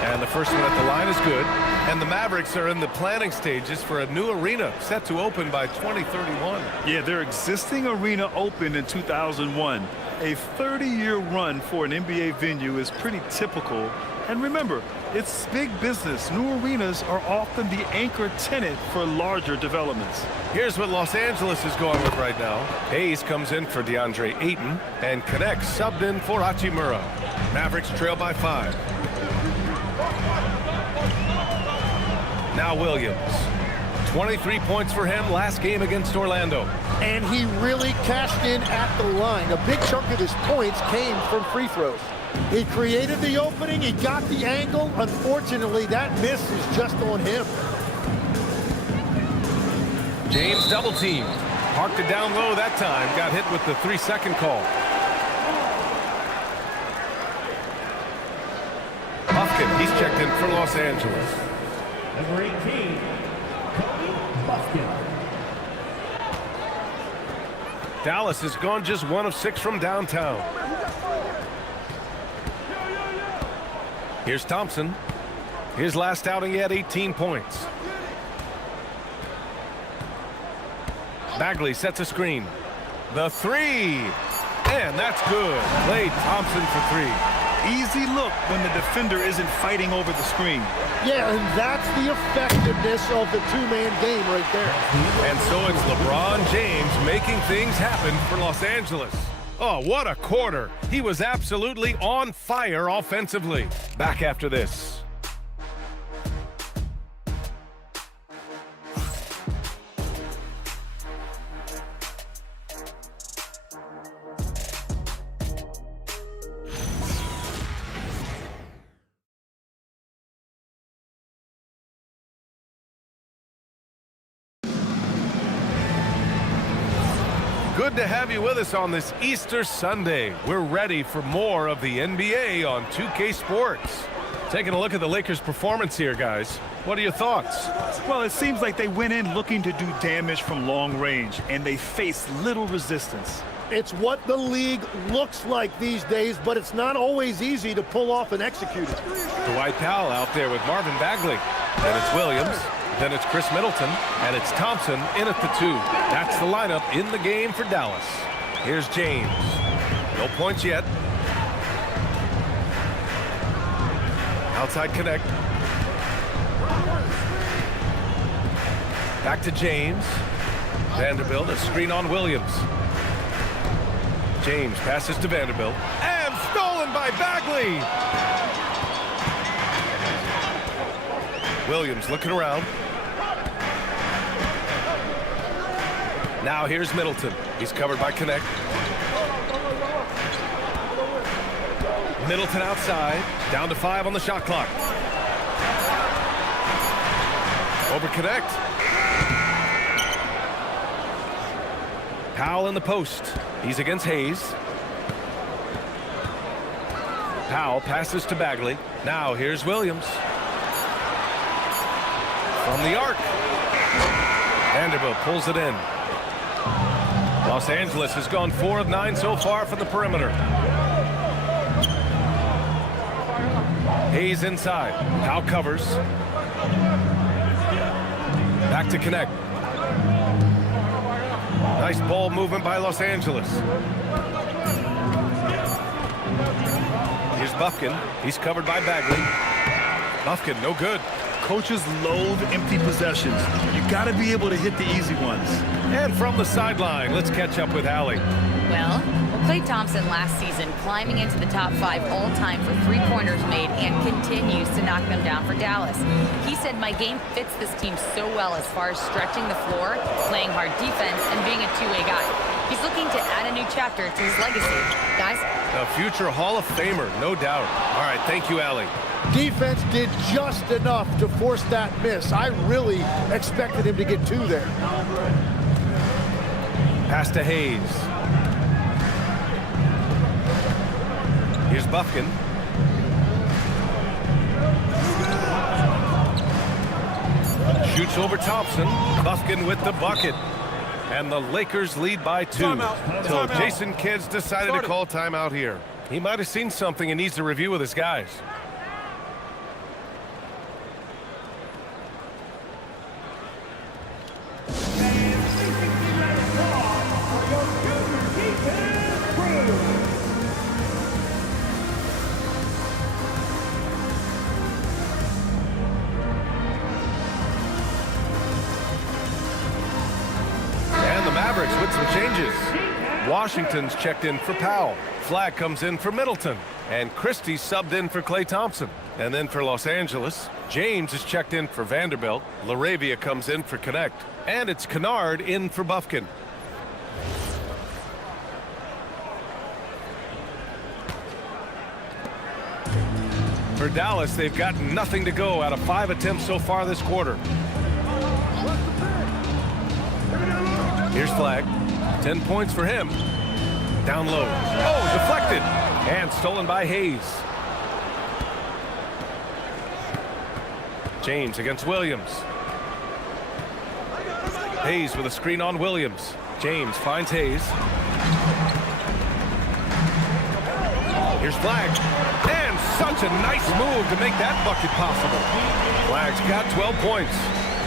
And the first one at the line is good. And the Mavericks are in the planning stages for a new arena set to open by 2031. Yeah, their existing arena opened in 2001. A 30-year run for an NBA venue is pretty typical. And remember, it's big business. New arenas are often the anchor tenant for larger developments. Here's what Los Angeles is going with right now. Hayes comes in for DeAndre Ayton and connects, subbed in for Hachimura. Mavericks trail by 5. Now Williams. 23 points for him last game against Orlando. And he really cashed in at the line. A big chunk of his points came from free throws. He created the opening, he got the angle. Unfortunately, that miss is just on him. James double team. Parked it down low that time. Got hit with the 3-second call. Buffkin He's checked in for Los Angeles. Number 18, Cody Buskin. Dallas has gone just 1 of 6 from downtown. Here's Thompson. His last outing, he had 18 points. Bagley sets a screen. The three. And that's good. Klay Thompson for 3. Easy look when the defender isn't fighting over the screen. Yeah, and that's the effectiveness of the two-man game right there. And so it's LeBron James making things happen for Los Angeles. Oh, what a quarter. He was absolutely on fire offensively. Back after this. Good to have you with us on this Easter Sunday. We're ready for more of the NBA on 2K Sports. Taking a look at the Lakers' performance here, guys. What are your thoughts? Well, it seems like they went in looking to do damage from long range, and they faced little resistance. It's what the league looks like these days, but it's not always easy to pull off and execute it. Dwight Powell out there with Marvin Bagley. Then it's Williams. Then it's Chris Middleton, and it's Thompson in at the 2. That's the lineup in the game for Dallas. Here's James. No points yet. Outside connect. Back to James. Vanderbilt, a screen on Williams. James passes to Vanderbilt. And stolen by Bagley! Williams looking around. Now here's Middleton. He's covered by Connect. Middleton outside. Down to 5 on the shot clock. Over Connect. Powell in the post. He's against Hayes. Powell passes to Bagley. Now here's Williams. From the arc. Vanderbilt pulls it in. Los Angeles has gone 4 of 9 so far from the perimeter. Hayes inside. Powell covers. Back to Connect. Nice ball movement by Los Angeles. Here's Buffkin. He's covered by Bagley. Buffkin, no good. Coaches loathe empty possessions. You got to be able to hit the easy ones. And from the sideline, let's catch up with Allie. Well, Klay Thompson last season climbing into the top 5 all-time for three-pointers made and continues to knock them down for Dallas. He said, my game fits this team so well as far as stretching the floor, playing hard defense, and being a two-way guy. He's looking to add a new chapter to his legacy. Guys? A future Hall of Famer, no doubt. All right, thank you, Allie. Defense did just enough to force that miss. I really expected him to get 2 there. Pass to Hayes. Here's Buffkin. Shoots over Thompson. Buffkin with the bucket. And the Lakers lead by 2. So Jason Kidd's decided to call timeout here. He might have seen something and needs to review with his guys. Mavericks with some changes. Washington's checked in for Powell. Flag comes in for Middleton. And Christie subbed in for Klay Thompson. And then for Los Angeles, James is checked in for Vanderbilt. LaRavia comes in for Connect. And it's Kennard in for Buffkin. For Dallas, they've got nothing to go out of 5 attempts so far this quarter. Here's Flag. 10 points for him. Down low. Oh, deflected. And stolen by Hayes. James against Williams. Hayes with a screen on Williams. James finds Hayes. Here's Flagg. And such a nice move to make that bucket possible. Flagg's got 12 points.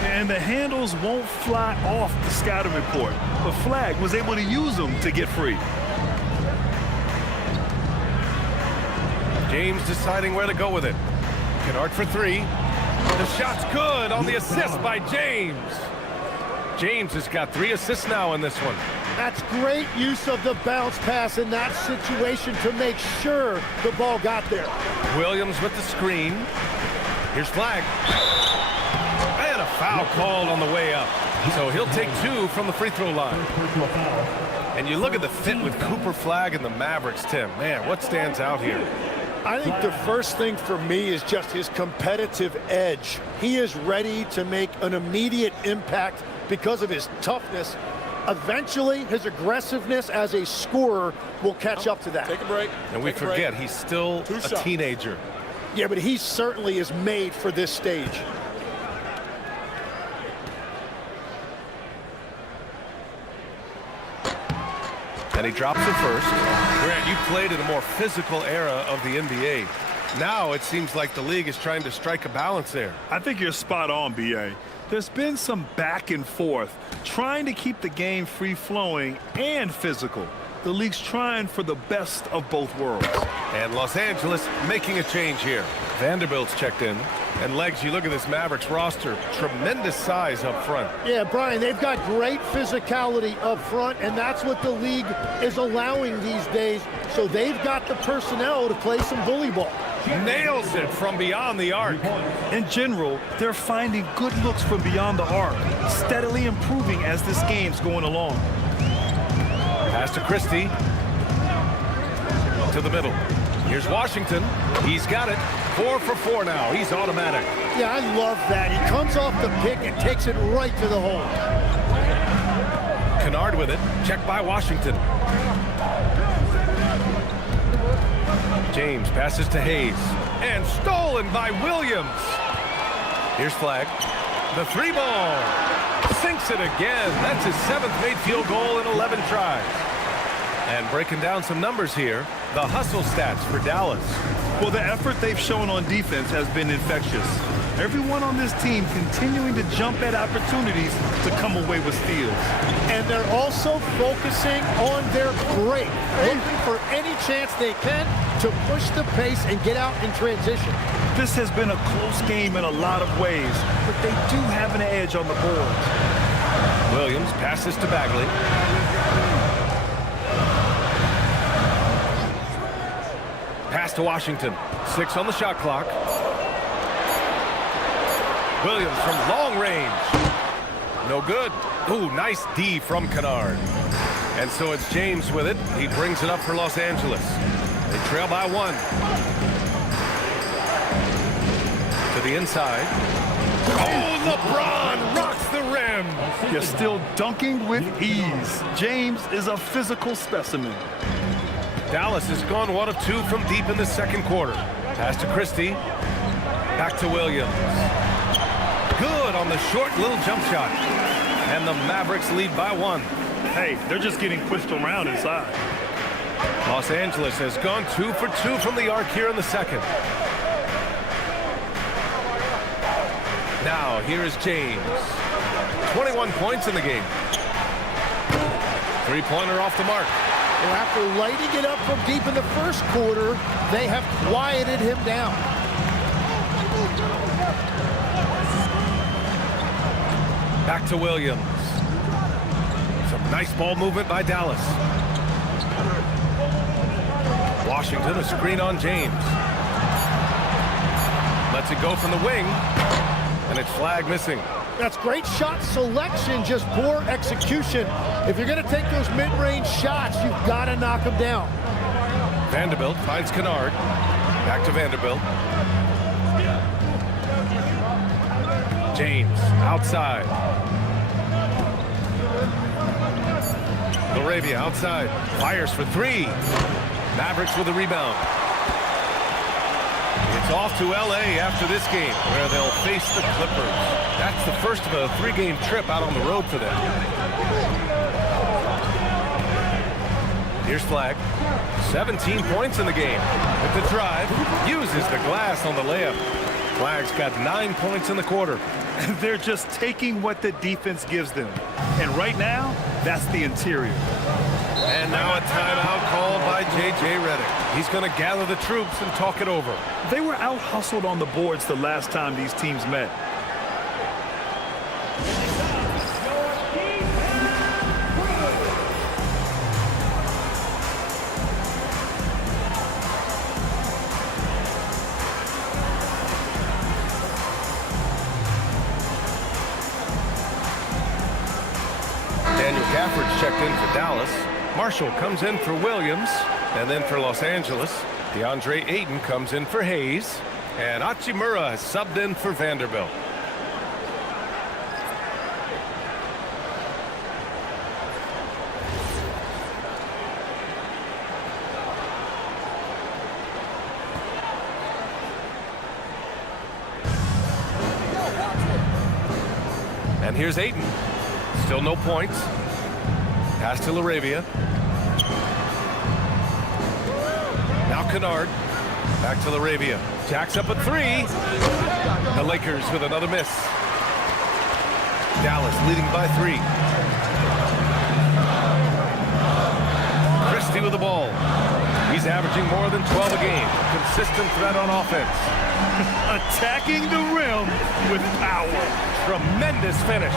And the handles won't fly off the scouting report, but Flagg was able to use them to get free. James deciding where to go with it. Kennard for three. The shot's good on the assist by James. James has got 3 assists now in this one. That's great use of the bounce pass in that situation to make sure the ball got there. Williams with the screen. Here's Flagg. And a foul called on the way up. So he'll take 2 from the free throw line. And you look at the fit with Cooper, Flagg, and the Mavericks, Tim. Man, what stands out here? I think the first thing for me is just his competitive edge. He is ready to make an immediate impact because of his toughness. Eventually, his aggressiveness as a scorer will catch up to that. Take a break. And we forget he's still a teenager. Yeah, but he certainly is made for this stage. And he drops it first. Grant, you played in a more physical era of the NBA. Now it seems like the league is trying to strike a balance there. I think you're spot on, B.A. There's been some back and forth, trying to keep the game free-flowing and physical. The league's trying for the best of both worlds. And Los Angeles making a change here. Vanderbilt's checked in. And Legs, you look at this Mavericks roster, tremendous size up front. Yeah, Brian, they've got great physicality up front, and that's what the league is allowing these days. So they've got the personnel to play some bully ball. Nails it from beyond the arc. In general, they're finding good looks from beyond the arc, steadily improving as this game's going along. Pass to Christie. To the middle. Here's Washington. He's got it. 4 for 4 now. He's automatic. Yeah, I love that. He comes off the pick and takes it right to the hole. Kennard with it. Checked by Washington. James passes to Hayes. And stolen by Williams. Here's Flagg. The 3-ball. Sinks it again. That's his 7th made field goal in 11 tries. And breaking down some numbers here, the hustle stats for Dallas. Well, the effort they've shown on defense has been infectious. Everyone on this team continuing to jump at opportunities to come away with steals. And they're also focusing on their break, looking for any chance they can to push the pace and get out in transition. This has been a close game in a lot of ways, but they do have an edge on the boards. Williams passes to Bagley. Pass to Washington. 6 on the shot clock. Williams from long range. No good. Ooh, nice D from Kennard. And so it's James with it. He brings it up for Los Angeles. They trail by 1. To the inside. Oh, LeBron rocks the rim. You're still dunking with ease. James is a physical specimen. Dallas has gone 1 of 2 from deep in the second quarter. Pass to Christie. Back to Williams. Good on the short little jump shot. And the Mavericks lead by 1. Hey, they're just getting pushed around inside. Los Angeles has gone 2 for 2 from the arc here in the second. Now, here is James. 21 points in the game. 3-pointer off the mark. Well, after lighting it up from deep in the first quarter, they have quieted him down. Back to Williams. Some nice ball movement by Dallas. Washington, a screen on James. Lets it go from the wing, and it's Flagg missing. That's great shot selection, just poor execution. If you're going to take those mid-range shots, you've got to knock them down. Vanderbilt finds Kennard. Back to Vanderbilt. James outside. Laravia outside. Fires for 3. Mavericks with a rebound. It's off to L.A. after this game, where they'll face the Clippers. That's the first of a 3-game trip out on the road for them. Here's Flag. 17 points in the game. With the drive, uses the glass on the layup. Flag's got 9 points in the quarter. They're just taking what the defense gives them. And right now, that's the interior. And now a timeout called by J.J. Redick. He's going to gather the troops and talk it over. They were out-hustled on the boards the last time these teams met. Checked in for Dallas. Marshall comes in for Williams. And then for Los Angeles, DeAndre Ayton comes in for Hayes. And Hachimura has subbed in for Vanderbilt. And here's Ayton. Still no points. Pass to LaRavia. Now Kennard. Back to LaRavia. Jacks up a 3. The Lakers with another miss. Dallas leading by 3. Christie with the ball. He's averaging more than 12 a game. Consistent threat on offense. Attacking the rim with power. Tremendous finish.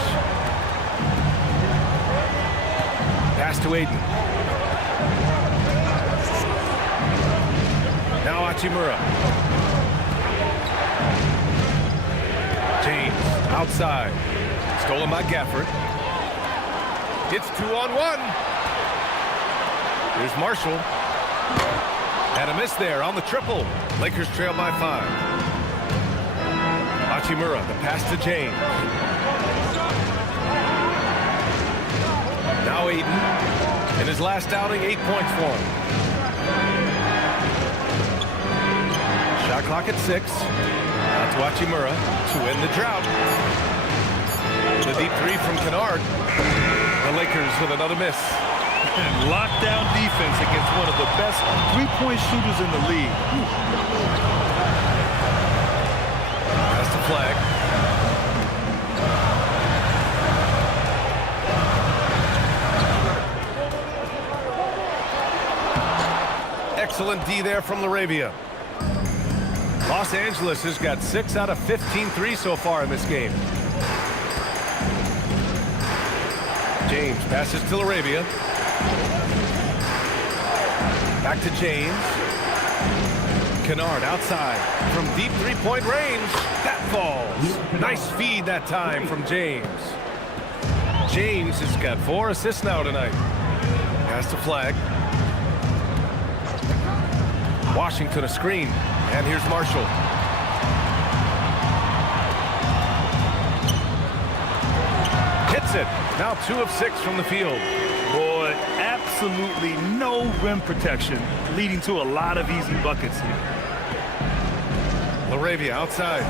Pass to Ayton. Now Hachimura. James outside. Stolen by Gafford. It's 2-on-1. Here's Marshall. Had a miss there on the triple. Lakers trail by 5. Hachimura, the pass to James. Now Ayton. In his last outing, 8 points for him. Shot clock at 6. Out to Hachimura to end the drought. The deep 3 from Kennard. The Lakers with another miss. And lockdown defense against one of the best three-point shooters in the league. That's the flag. Excellent D there from LaRavia. Los Angeles has got 6 out of 15 threes so far in this game. James passes to LaRavia. Back to James. Kennard outside from deep 3-point range. That falls. Nice feed that time from James. James has got 4 assists now tonight. Pass to Flag. Washington a screen. And here's Marshall. Hits it. Now 2 of 6 from the field. Boy, absolutely no rim protection, leading to a lot of easy buckets here. LaRavia outside.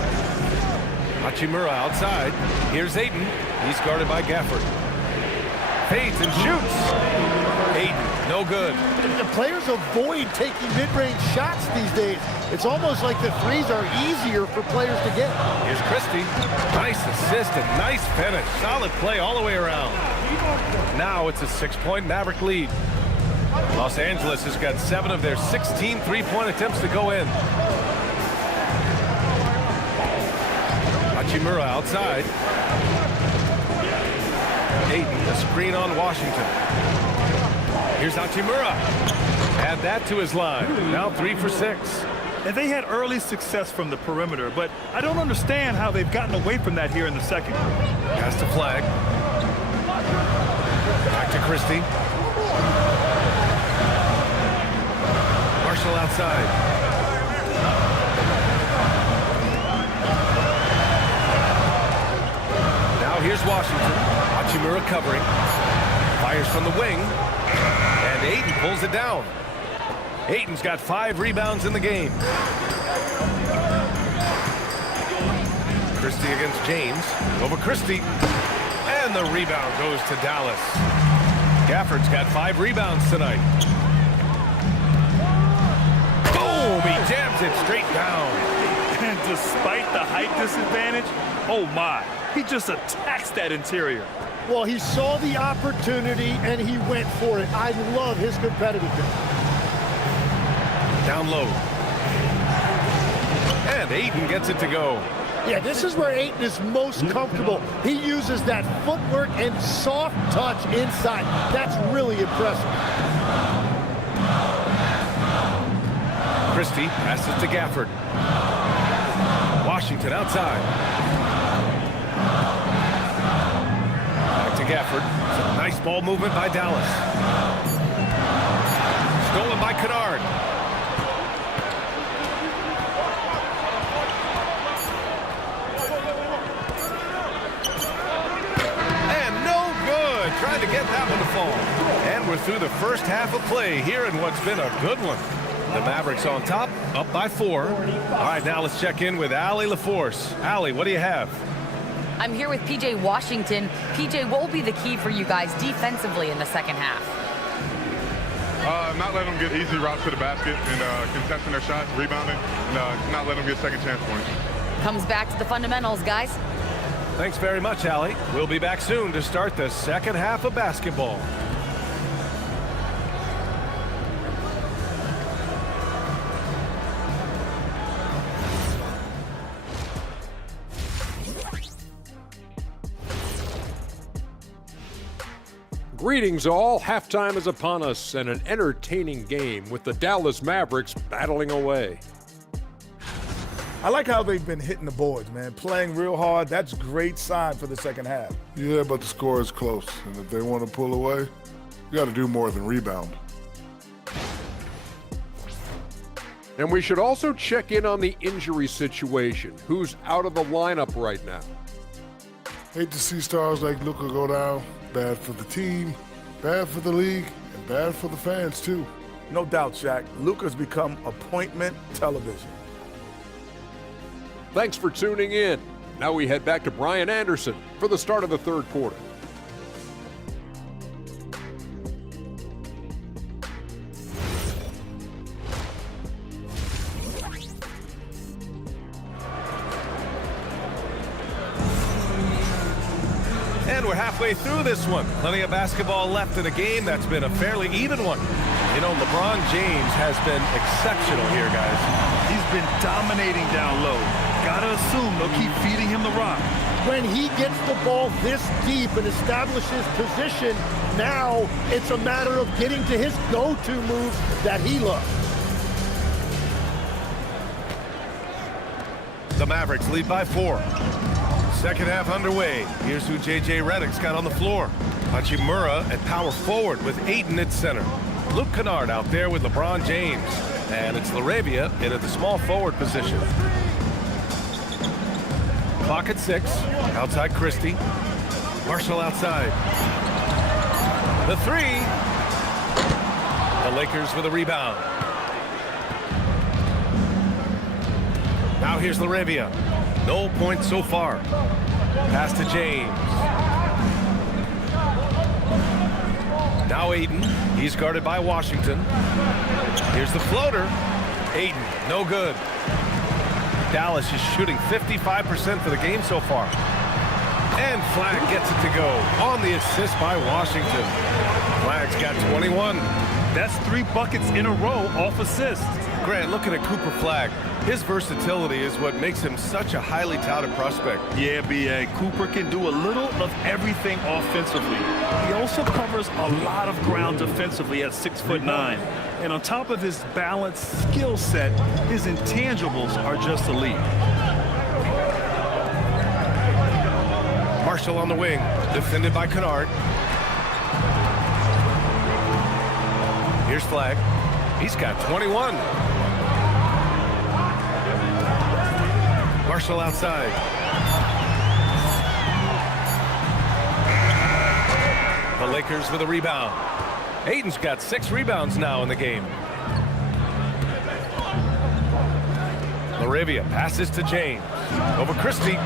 Hachimura outside. Here's Ayton. He's guarded by Gafford. Fades and shoots. Ayton, no good. The players avoid taking mid-range shots these days. It's almost like the threes are easier for players to get. Here's Christie. Nice assist and nice finish. Solid play all the way around. Now it's a 6-point Maverick lead. Los Angeles has got 7 of their 16 3-point attempts to go in. Hachimura outside. Ayton, a screen on Washington. Here's Hachimura. Add that to his line. Now 3 for 6. And they had early success from the perimeter, but I don't understand how they've gotten away from that here in the second. Pass to Flag. Back to Christie. Marshall outside. Now here's Washington. Hachimura covering. Fires from the wing. And Ayton pulls it down. Ayton's got 5 rebounds in the game. Christie against James. Over Christie. And the rebound goes to Dallas. Gafford's got 5 rebounds tonight. Boom! He jams it straight down. And despite the height disadvantage, oh my, he just attacks that interior. Well, he saw the opportunity and he went for it. I love his competitiveness. Down low. And Ayton gets it to go. Yeah, this is where Ayton is most comfortable. He uses that footwork and soft touch inside. That's really impressive. Christie passes to Gafford. Washington outside. Back to Gafford. Some nice ball movement by Dallas. Stolen by Kennard. Trying to get that one to fall. And we're through the first half of play here in what's been a good one. The Mavericks on top, up by 4. All right, now let's check in with Allie LaForce. Allie, what do you have? I'm here with PJ Washington. PJ, what will be the key for you guys defensively in the second half? Not letting them get easy routes to the basket and contesting their shots, rebounding, and not letting them get second chance points. Comes back to the fundamentals, guys. Thanks very much, Allie. We'll be back soon to start the second half of basketball. Greetings all. Halftime is upon us and an entertaining game with the Dallas Mavericks battling away. I like how they've been hitting the boards, man. Playing real hard. That's a great sign for the second half. Yeah, but the score is close. And if they want to pull away, you got to do more than rebound. And we should also check in on the injury situation. Who's out of the lineup right now? Hate to see stars like Luka go down. Bad for the team, bad for the league, and bad for the fans, too. No doubt, Shaq. Luka's become appointment television. Thanks for tuning in. Now we head back to Brian Anderson for the start of the third quarter. And we're halfway through this one. Plenty of basketball left in a game that's been a fairly even one. You know, LeBron James has been exceptional here, guys. He's been dominating down low. Gotta assume they'll keep feeding him the rock. When he gets the ball this deep and establishes position, now it's a matter of getting to his go-to moves that he loves. The Mavericks lead by 4. Second half underway. Here's who J.J. Redick's got on the floor. Hachimura at power forward with Ayton at center. Luke Kennard out there with LeBron James. And it's LaRavia in at the small forward position. Clock at 6. Outside Christie. Marshall outside. The 3. The Lakers with a rebound. Now here's LaRavia. No points so far. Pass to James. Now Ayton. He's guarded by Washington. Here's the floater. Ayton, no good. Dallas is shooting 55% for the game so far. And Flagg gets it to go on the assist by Washington. Flagg's got 21. That's 3 buckets in a row off assists. Grant, looking at Cooper Flagg, his versatility is what makes him such a highly touted prospect. Yeah, B.A. Cooper can do a little of everything offensively. He also covers a lot of ground defensively at 6'9". And on top of his balanced skill set, his intangibles are just elite. Marshall on the wing, defended by Kennard. Here's Flagg. He's got 21. Marshall outside. The Lakers with a rebound. Ayton's got 6 rebounds now in the game. LaRavia passes to James. over Christie.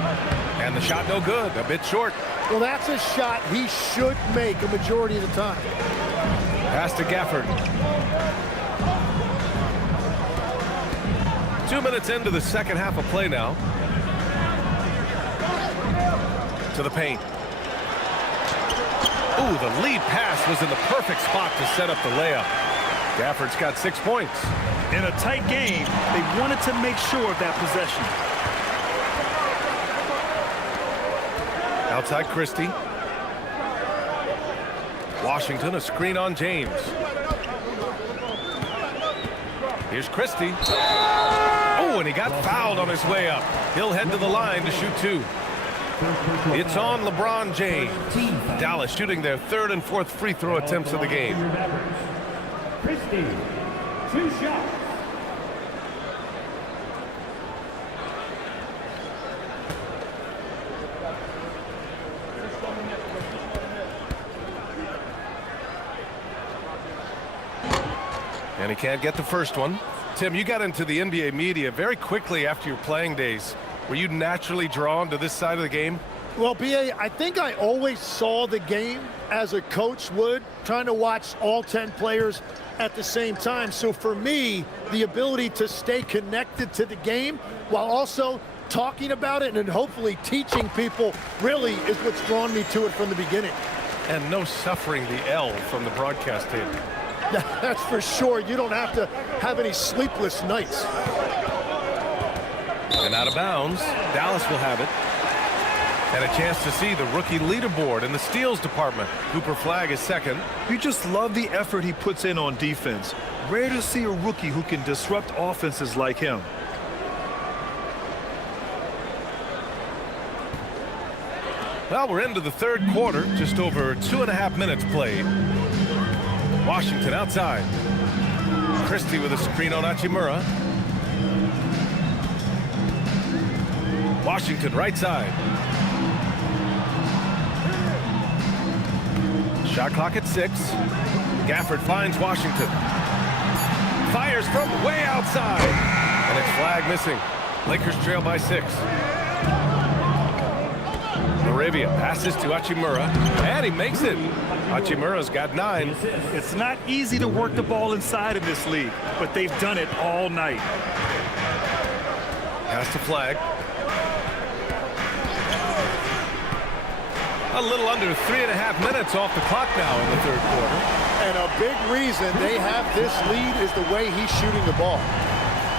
And the shot no good, a bit short. Well, that's a shot he should make a majority of the time. Pass to Gafford. 2 minutes into the second half of play now. To the paint. Ooh, the lead pass was in the perfect spot to set up the layup. Gafford's got 6 points. In a tight game, they wanted to make sure of that possession. Outside Christie. Washington, a screen on James. Here's Christie. Oh, and he got fouled on his way up. He'll head to the line to shoot 2. It's on LeBron James. Dallas shooting their 3rd and 4th free throw attempts of the game. Christie, 2 shots. And he can't get the first one. Tim, you got into the NBA media very quickly after your playing days. Were you naturally drawn to this side of the game? Well, B.A., I think I always saw the game as a coach would, trying to watch all 10 players at the same time. So for me, the ability to stay connected to the game while also talking about it and hopefully teaching people really is what's drawn me to it from the beginning. And no suffering the L from the broadcast table. That's for sure. You don't have to have any sleepless nights. And out of bounds, Dallas will have it. And a chance to see the rookie leaderboard in the steals department. Cooper Flagg is second. You just love the effort he puts in on defense. Rare to see a rookie who can disrupt offenses like him. Well, we're into the 3rd quarter, just over 2.5 minutes played. Washington outside. Christie with a screen on Hachimura. Washington right side. Shot clock at 6. Gafford finds Washington. Fires from way outside. And it's Flagg missing. Lakers trail by 6. Moravia passes to Hachimura, and he makes it. Hachimura's got 9. It's not easy to work the ball inside in this league, but they've done it all night. Pass to Flagg. A little under 3.5 minutes off the clock now in the 3rd quarter. And a big reason they have this lead is the way he's shooting the ball.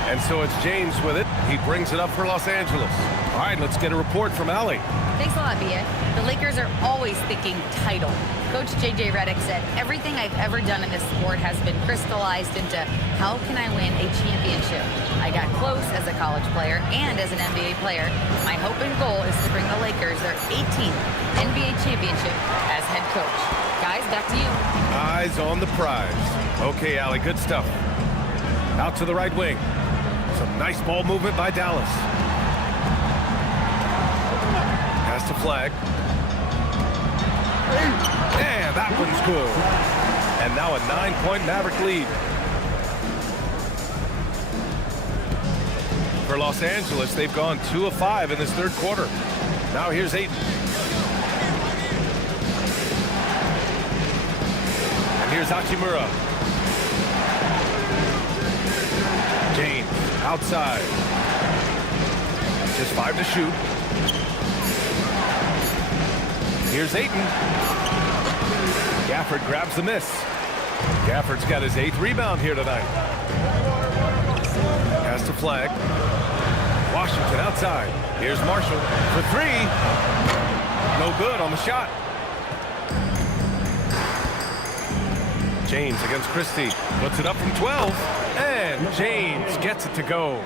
And so it's James with it. He brings it up for Los Angeles. All right, let's get a report from Allie. Thanks a lot, B.A. The Lakers are always thinking title. Coach J.J. Redick said, everything I've ever done in this sport has been crystallized into how can I win a championship? I got close as a college player and as an NBA player. My hope and goal is to bring the Lakers their 18th NBA championship as head coach. Guys, back to you. Eyes on the prize. Okay, Allie, good stuff. Out to the right wing. Some nice ball movement by Dallas. Pass to Flagg. And that one's good. And now a 9-point Maverick lead. For Los Angeles, they've gone 2 of 5 in this 3rd quarter. Now here's Ayton. And here's Hachimura. James outside. Just 5 to shoot. Here's Ayton. Gafford grabs the miss. Gafford's got his 8th rebound here tonight. Pass to Flagg. Washington outside. Here's Marshall for 3. No good on the shot. James against Christie. Puts it up from 12. And James gets it to go.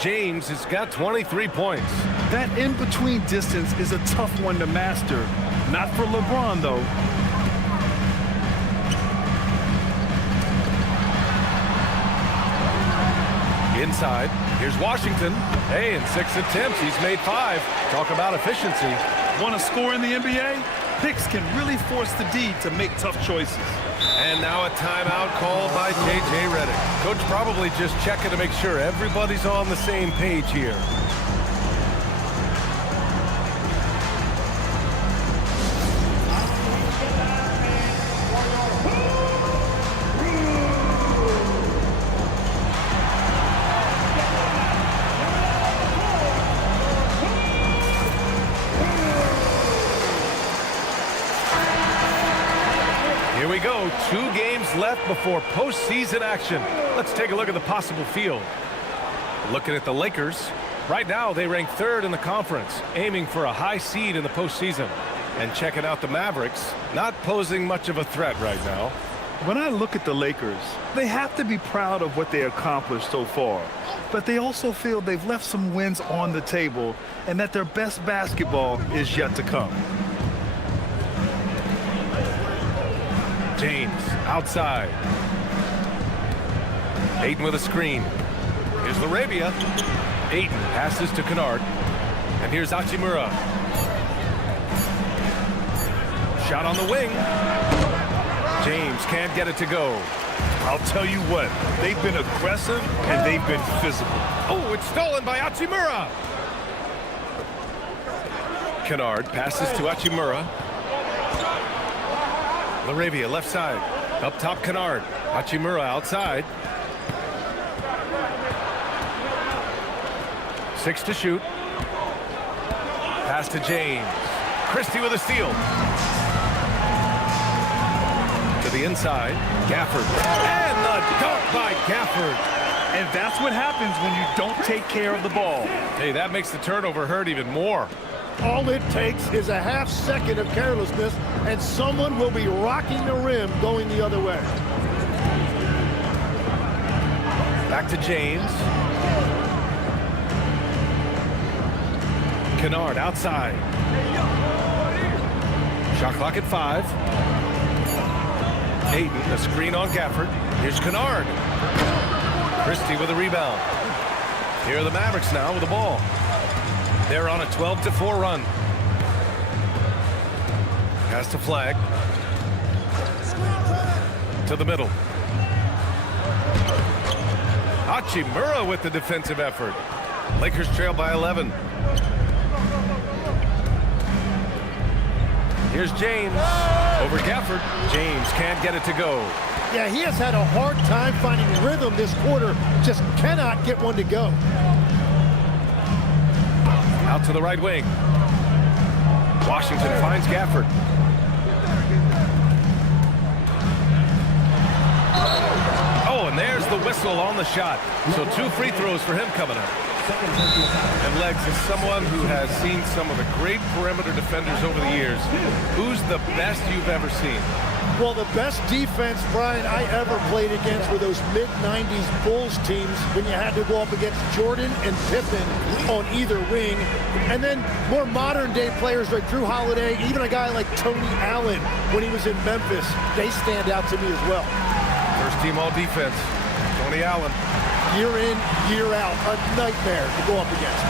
James has got 23 points. That in-between distance is a tough one to master. Not for LeBron, though. Inside, here's Washington. Hey, in 6 attempts, he's made 5. Talk about efficiency. Want to score in the NBA? Picks can really force the D to make tough choices. And now a timeout called by J.J. Redick. Coach probably just checking to make sure everybody's on the same page here. Here we go. 2 games left before postseason action. Let's take a look at the possible field. Looking at the Lakers, right now they rank 3rd in the conference, aiming for a high seed in the postseason. And checking out the Mavericks, not posing much of a threat right now. When I look at the Lakers, they have to be proud of what they accomplished so far. But they also feel they've left some wins on the table and that their best basketball is yet to come. James outside. Ayton with a screen. Here's LaRavia. Ayton passes to Kennard. And here's Hachimura. Shot on the wing. James can't get it to go. I'll tell you what, they've been aggressive and they've been physical. Oh, it's stolen by Hachimura. Kennard passes to Hachimura. LaRavia left side. Up top, Kennard. Hachimura outside. 6 to shoot. Pass to James. Christie with a steal. To the inside. Gafford. And the dunk by Gafford. And that's what happens when you don't take care of the ball. Hey, that makes the turnover hurt even more. All it takes is a half second of carelessness, and someone will be rocking the rim going the other way. Back to James. Kennard outside. Shot clock at 5. Ayton, a screen on Gafford. Here's Kennard. Christie with a rebound. Here are the Mavericks now with the ball. They're on a 12-4 run. Pass to Flag. To the middle. Hachimura with the defensive effort. Lakers trail by 11. Here's James. Over Gafford. James can't get it to go. Yeah, he has had a hard time finding rhythm this quarter. Just cannot get one to go. Out to the right wing. Washington finds Gafford. Oh, and there's the whistle on the shot. So 2 free throws for him coming up. And Legs, is someone who has seen some of the great perimeter defenders over the years. Who's the best you've ever seen? Well, the best defense, Brian, I ever played against were those mid-90s Bulls teams when you had to go up against Jordan and Pippen on either wing. And then more modern-day players like Drew Holiday, even a guy like Tony Allen when he was in Memphis, they stand out to me as well. First team all defense, Tony Allen. Year in, year out, a nightmare to go up against.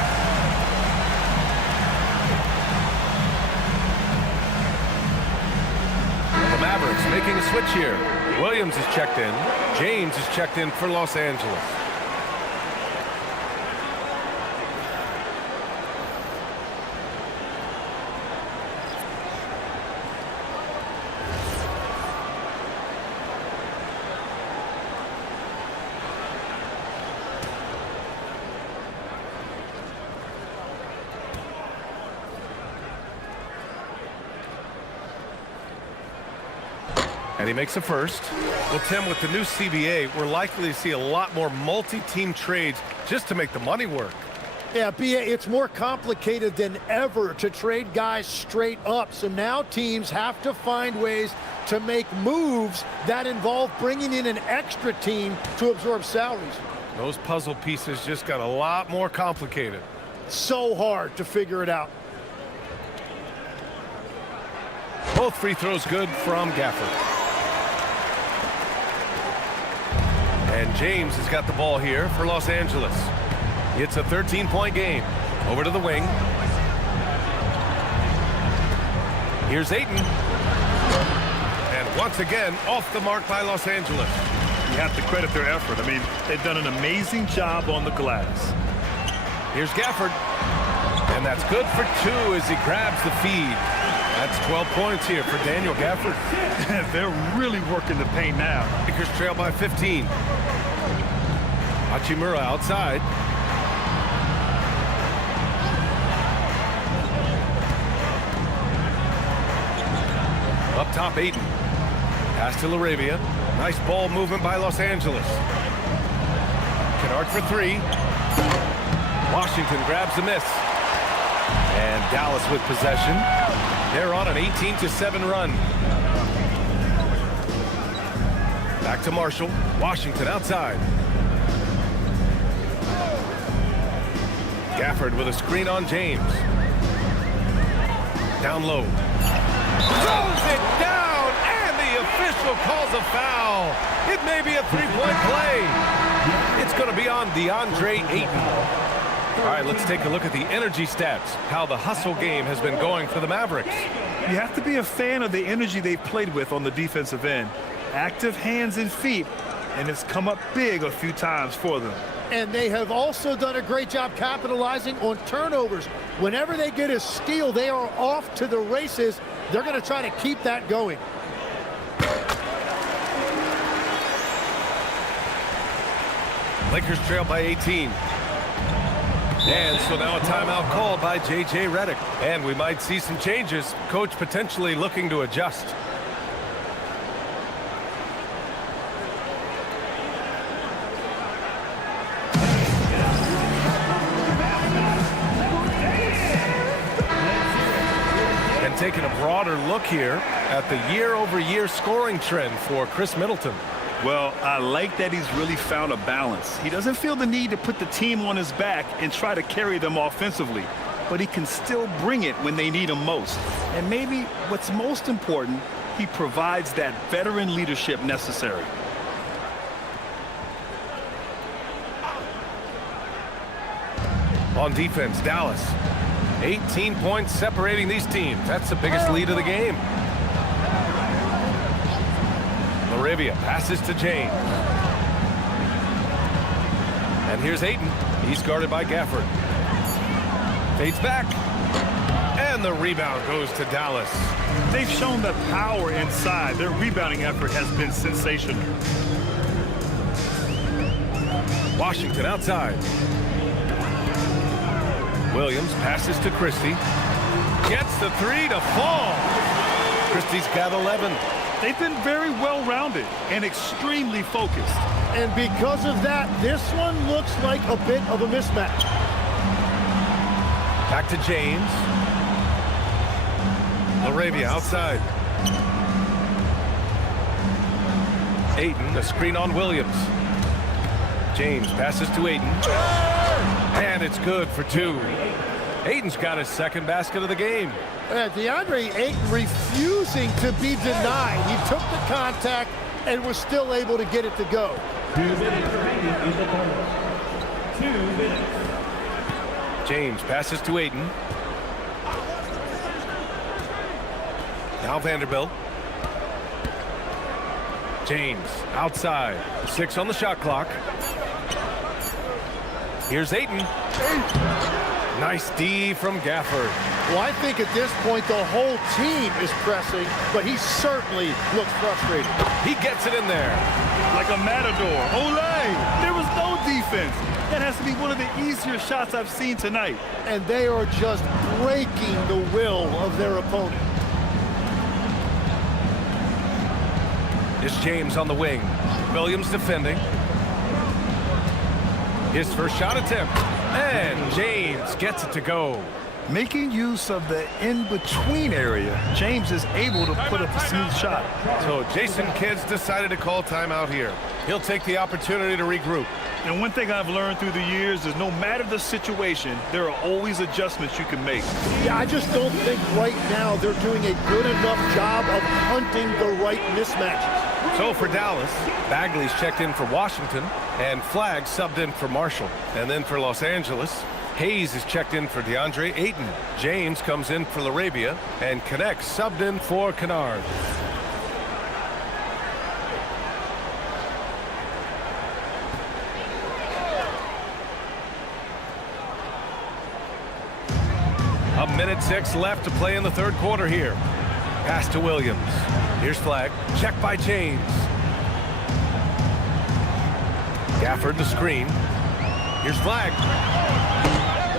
The Mavericks making a switch here. Williams is checked in. James is checked in for Los Angeles. And he makes a first. Well, Tim, with the new CBA, we're likely to see a lot more multi-team trades just to make the money work. Yeah, B.A., it's more complicated than ever to trade guys straight up. So now teams have to find ways to make moves that involve bringing in an extra team to absorb salaries. Those puzzle pieces just got a lot more complicated. So hard to figure it out. Both free throws good from Gafford. And James has got the ball here for Los Angeles. It's a 13-point game. Over to the wing. Here's Ayton. And once again, off the mark by Los Angeles. You have to credit their effort. I mean, they've done an amazing job on the glass. Here's Gafford. And that's good for 2 as he grabs the feed. That's 12 points here for Daniel Gafford. They're really working the paint now. Lakers trail by 15. Hachimura outside. Up top, Ayton. Pass to LaRavia. Nice ball movement by Los Angeles. Kennard for three. Washington grabs the miss. And Dallas with possession. They're on an 18-7 run. Back to Marshall. Washington outside. Gafford with a screen on James. Down low. Throws it down, and the official calls a foul. It may be a three-point play. It's going to be on DeAndre Ayton. All right, let's take a look at the energy stats, how the hustle game has been going for the Mavericks. You have to be a fan of the energy they've played with on the defensive end. Active hands and feet, and it's come up big a few times for them. And they have also done a great job capitalizing on turnovers. Whenever they get a steal, they are off to the races. They're going to try to keep that going. Lakers trail by 18. And so now a timeout called by J.J. Redick. And we might see some changes. Coach potentially looking to adjust. And taking a broader look here at the year-over-year scoring trend for Chris Middleton. Well, I like that he's really found a balance. He doesn't feel the need to put the team on his back and try to carry them offensively, but he can still bring it when they need him most. And maybe what's most important, he provides that veteran leadership necessary. On defense, Dallas. 18 points separating these teams. That's the biggest lead of the game. LaRavia passes to James. And here's Ayton. He's guarded by Gafford. Fades back. And the rebound goes to Dallas. They've shown the power inside. Their rebounding effort has been sensational. Washington outside. Williams passes to Christie. Gets the three to fall. Christie's got 11. They've been very well-rounded and extremely focused. And because of that, this one looks like a bit of a mismatch. Back to James. LaRavia outside. Ayton, a screen on Williams. James passes to Ayton. And it's good for two. Ayton's got his second basket of the game. DeAndre Ayton refusing to be denied. He took the contact and was still able to get it to go. 2 minutes remaining in the quarter. 2 minutes. James passes to Ayton. Now Vanderbilt. James outside. 6 on the shot clock. Here's Ayton. Nice D from Gafford. Well, I think at this point the whole team is pressing, but he certainly looks frustrated. He gets it in there. Like a matador. Olay! There was no defense. That has to be one of the easier shots I've seen tonight. And they are just breaking the will of their opponent. It's James on the wing. Williams defending. His first shot attempt. And James gets it to go. Making use of the in-between area, James is able to put up a smooth shot. So Jason Kidd's decided to call timeout here. He'll take the opportunity to regroup. And one thing I've learned through the years is no matter the situation, there are always adjustments you can make. Yeah, I just don't think right now they're doing a good enough job of hunting the right mismatches. So for Dallas, Bagley's checked in for Washington, and Flagg subbed in for Marshall. And then for Los Angeles, Hayes is checked in for DeAndre Ayton. James comes in for LaRavia, and Connect subbed in for Kennard. A minute 6 left to play in the third quarter here. Pass to Williams. Here's Flagg. Check by James. Gafford the screen. Here's Flagg.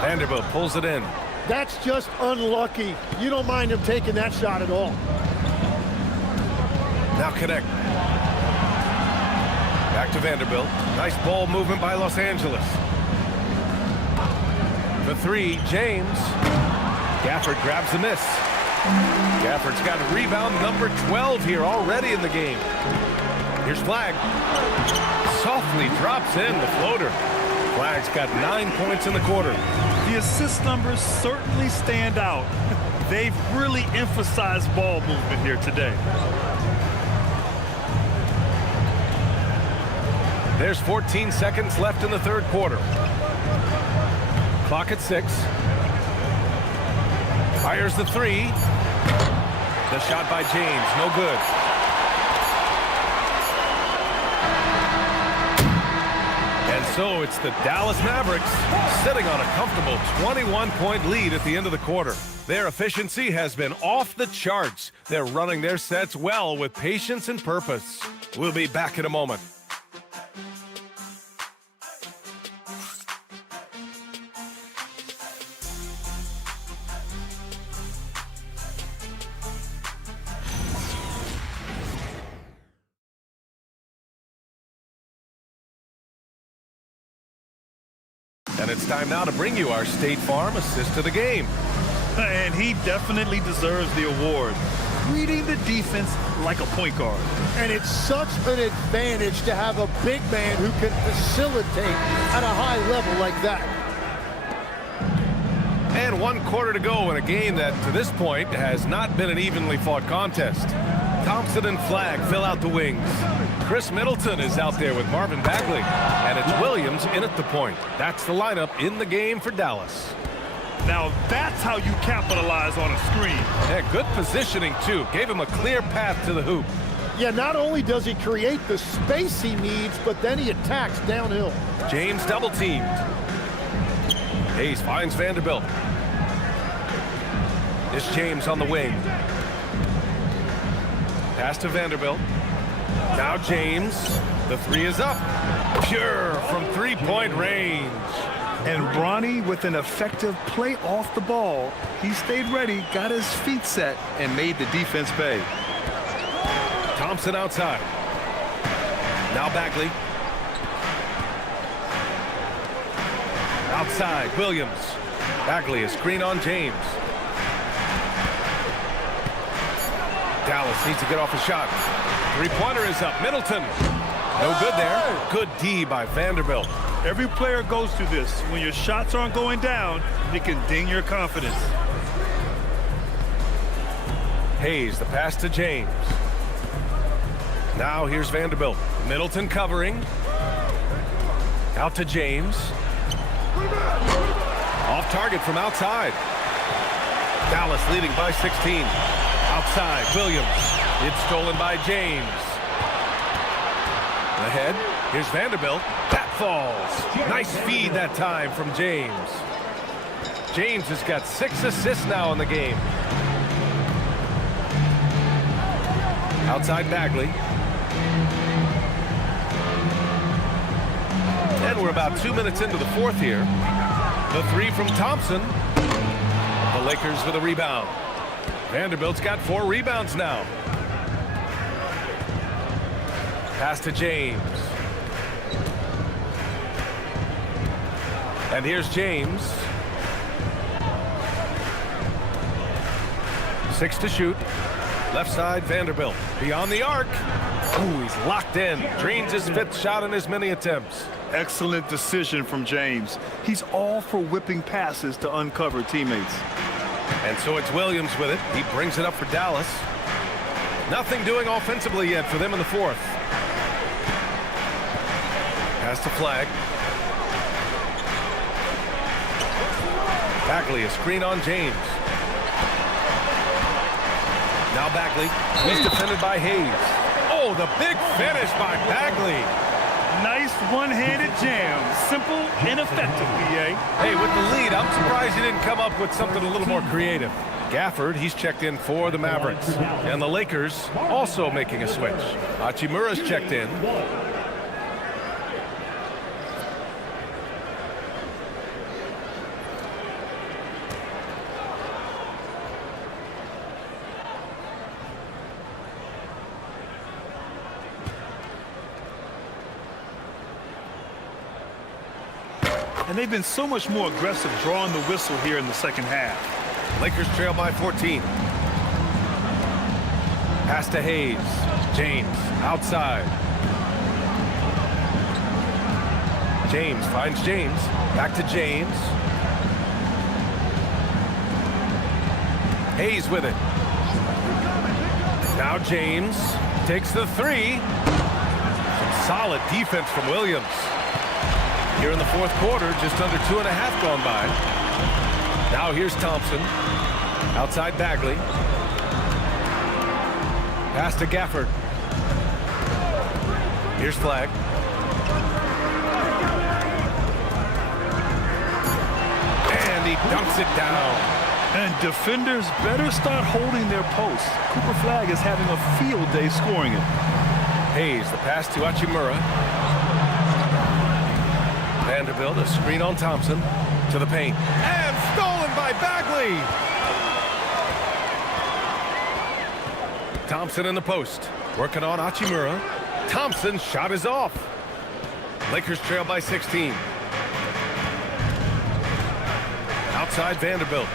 Vanderbilt pulls it in. That's just unlucky. You don't mind him taking that shot at all. Now connect. Back to Vanderbilt. Nice ball movement by Los Angeles. For three, James. Gafford grabs the miss. Gafford's got rebound number 12 here already in the game. Here's Flagg. Softly drops in the floater. Flagg's got 9 points in the quarter. The assist numbers certainly stand out. They've really emphasized ball movement here today. There's 14 seconds left in the third quarter. Clock at 6. Fires the three. The shot by James, no good. And so it's the Dallas Mavericks sitting on a comfortable 21-point lead at the end of the quarter. Their efficiency has been off the charts. They're running their sets well with patience and purpose. We'll be back in a moment. And it's time now to bring you our State Farm assist of the game. And he definitely deserves the award. Reading the defense like a point guard. And it's such an advantage to have a big man who can facilitate at a high level like that. And 1 quarter to go in a game that, to this point, has not been an evenly fought contest. Thompson and Flagg fill out the wings. Chris Middleton is out there with Marvin Bagley. And it's Williams in at the point. That's the lineup in the game for Dallas. Now that's how you capitalize on a screen. Yeah, good positioning, too. Gave him a clear path to the hoop. Yeah, not only does he create the space he needs, but then he attacks downhill. James double-teamed. Hayes finds Vanderbilt. It's James on the wing. Pass to Vanderbilt. Now James. The three is up. Pure from three-point range. And Bronny with an effective play off the ball. He stayed ready, got his feet set, and made the defense pay. Thompson outside. Now Bagley. Outside, Williams. Bagley, a screen on James. Dallas needs to get off a shot. Three-pointer is up. Middleton. No good there. Good D by Vanderbilt. Every player goes through this. When your shots aren't going down, it can ding your confidence. Hayes, the pass to James. Now here's Vanderbilt. Middleton covering. Out to James. Off target from outside. Dallas leading by 16. Outside, Williams. It's stolen by James. Ahead, here's Vanderbilt. That falls. Nice feed that time from James. James has got 6 assists now in the game. Outside Bagley. And we're about 2 minutes into the fourth here. The three from Thompson. The Lakers with a rebound. Vanderbilt's got 4 rebounds now. Pass to James. And here's James. 6 to shoot. Left side, Vanderbilt. Beyond the arc. Ooh, he's locked in. Drains his 5th shot in as many attempts. Excellent decision from James. He's all for whipping passes to uncover teammates. And so it's Williams with it. He brings it up for Dallas. Nothing doing offensively yet for them in the fourth. Pass to Flagg. Bagley, a screen on James. Now Bagley. He's defended by Hayes. Oh, the big finish by Bagley. Nice one-handed jam. Simple and effective, B.A. Hey, with the lead, I'm surprised he didn't come up with something a little more creative. Gafford, he's checked in for the Mavericks. And the Lakers also making a switch. Hachimura's checked in. and they've been so much more aggressive drawing the whistle here in the second half. Lakers trail by 14. Pass to Hayes. James outside. James finds James. Back to James. Hayes with it. Now James takes the three. Some solid defense from Williams. Here in the fourth quarter, just under 2.5 gone by. Now here's Thompson. Outside Bagley. Pass to Gafford. Here's Flagg. And he dunks it down. And defenders better start holding their posts. Cooper Flagg is having a field day scoring it. Hayes, the pass to Hachimura. Vanderbilt, a screen on Thompson. To the paint. And stolen by Bagley. Thompson in the post. Working on Hachimura. Thompson's shot is off. Lakers trail by 16. Outside Vanderbilt.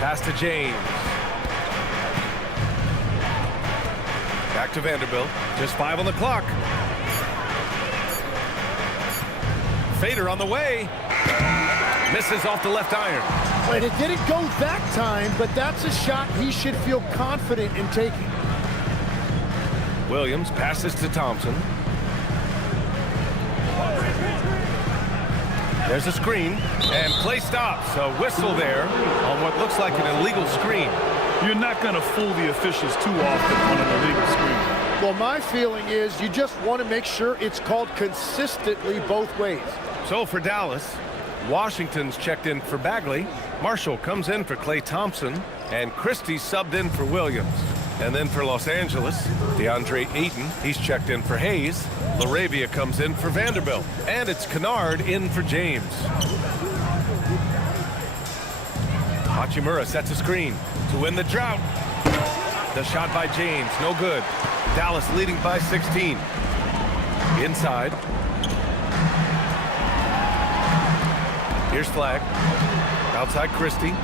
Pass to James. Back to Vanderbilt. Just 5 on the clock. Fader on the way. Misses off the left iron. Wait, it didn't go that time, but that's a shot he should feel confident in taking. Williams passes to Thompson. There's a screen, and play stops. A whistle there on what looks like an illegal screen. You're not going to fool the officials too often on an illegal screen. Well, my feeling is you just want to make sure it's called consistently both ways. So for Dallas, Washington's checked in for Bagley. Marshall comes in for Klay Thompson, and Christie subbed in for Williams. And then for Los Angeles, DeAndre Ayton, he's checked in for Hayes. LaRavia comes in for Vanderbilt. And it's Kennard in for James. Hachimura sets a screen to win the drought. The shot by James, no good. Dallas leading by 16. Inside. Here's Flagg. Outside Christie.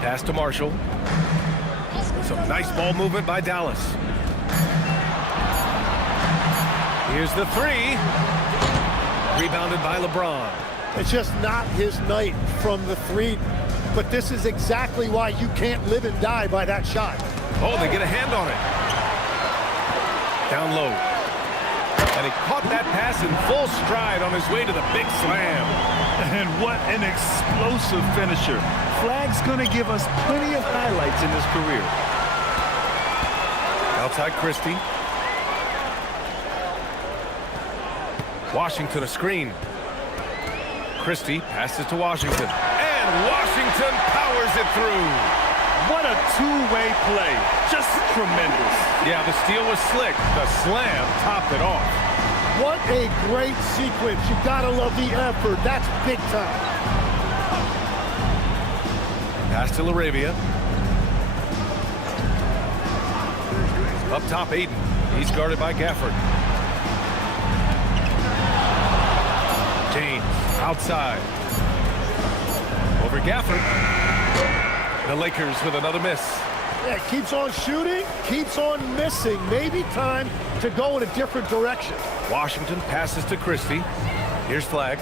Pass to Marshall. Some nice ball movement by Dallas. Here's the three. Rebounded by LeBron. It's just not his night from the three, but this is exactly why you can't live and die by that shot. Oh, they get a hand on it. Down low. And he caught that pass in full stride on his way to the big slam. And what an explosive finisher. Flagg's going to give us plenty of highlights in his career. Outside Christie. Washington a screen. Christie passes to Washington. And Washington powers it through. What a two-way play. Just tremendous. Yeah, the steal was slick. The slam topped it off. What a great sequence. You gotta love the effort. That's big time. Pass to LaRavia. Up top, Ayton. He's guarded by Gafford. James outside. Over Gafford. The Lakers with another miss. Yeah, keeps on shooting, keeps on missing. Maybe time to go in a different direction. Washington passes to Christie. Here's Flagg.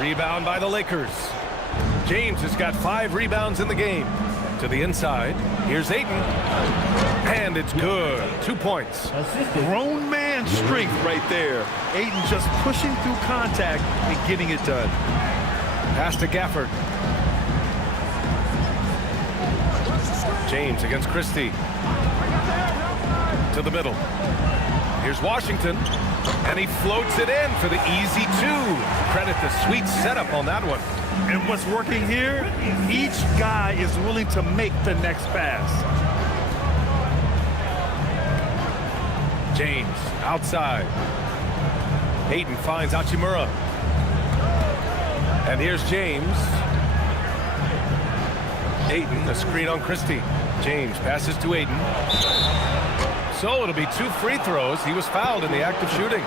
Rebound by the Lakers. James has got 5 rebounds in the game. To the inside. Here's Ayton. And it's good. 2 points. Grown man strength right there. Ayton just pushing through contact and getting it done. Pass to Gafford. James against Christie. To the middle. Here's Washington. And he floats it in for the easy 2. Credit the sweet setup on that one. And what's working here? Each guy is willing to make the next pass. James outside. Ayton finds Hachimura. And here's James. Ayton, a screen on Christie. James passes to Ayton. So it'll be 2 free throws. He was fouled in the act of shooting.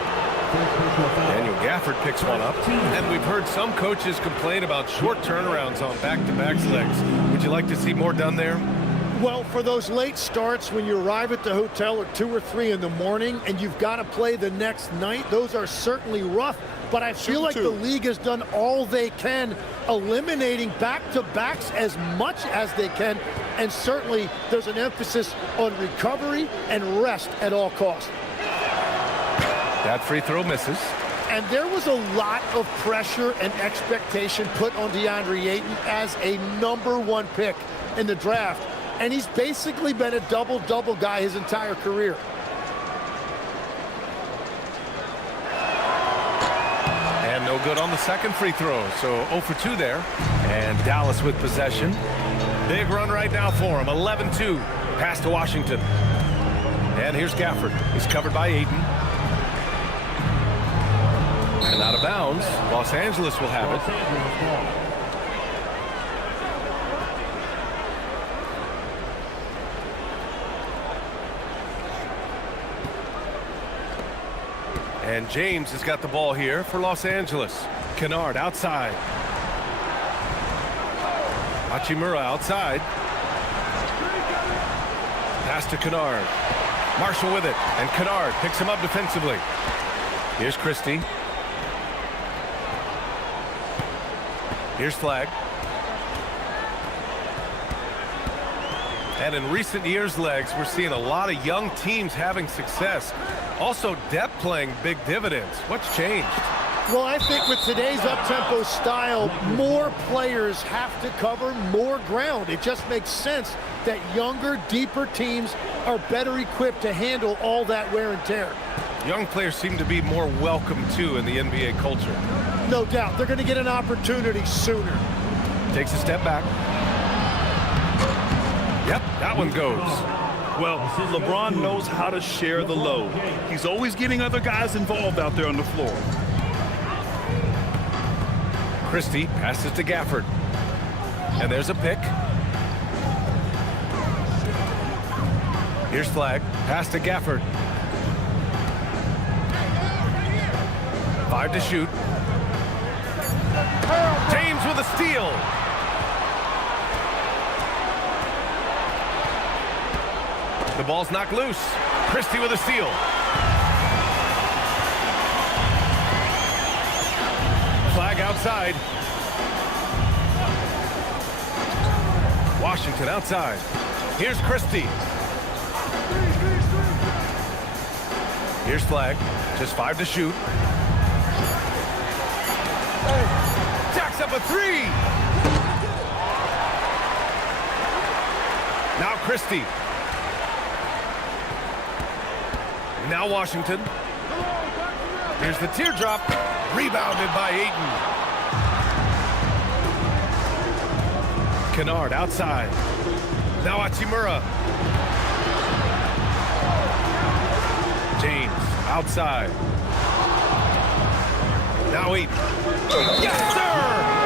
Daniel Gafford picks one up. And we've heard some coaches complain about short turnarounds on back-to-back legs. Would you like to see more done there? Well, for those late starts when you arrive at the hotel at 2 or 3 in the morning and you've got to play the next night, those are certainly rough. But I feel like the league has done all they can, eliminating back-to-backs as much as they can. And certainly there's an emphasis on recovery and rest at all costs. That free throw misses. And there was a lot of pressure and expectation put on DeAndre Ayton as a #1 pick in the draft. And he's basically been a double-double guy his entire career. And no good on the second free throw. So 0 for 2 there. And Dallas with possession. Big run right now for him. 11-2. Pass to Washington. And here's Gafford. He's covered by Ayton. And out of bounds. Los Angeles will have it. And James has got the ball here for Los Angeles. Kennard outside. Hachimura outside. Pass to Kennard. Marshall with it. And Kennard picks him up defensively. Here's Christie. Here's Flagg. And in recent years, Legs, we're seeing a lot of young teams having success. Also, depth playing big dividends. What's changed? Well, I think with today's up-tempo style, more players have to cover more ground. It just makes sense that younger, deeper teams are better equipped to handle all that wear and tear. Young players seem to be more welcome, too, in the NBA culture. No doubt. They're going to get an opportunity sooner. Takes a step back. Yep, that one goes. Well, LeBron knows how to share the load. He's always getting other guys involved out there on the floor. Christie passes to Gafford. And there's a pick. Here's Flagg. Pass to Gafford. 5 to shoot. James with a steal. The ball's knocked loose. Christie with a steal. Flagg outside. Washington outside. Here's Christie. Here's Flagg. Just 5 to shoot. Jacks up a 3. Now Christie. Now Washington. Here's the teardrop. Rebounded by Ayton. Kennard outside. Now Hachimura. James outside. Now Ayton. Yes, sir!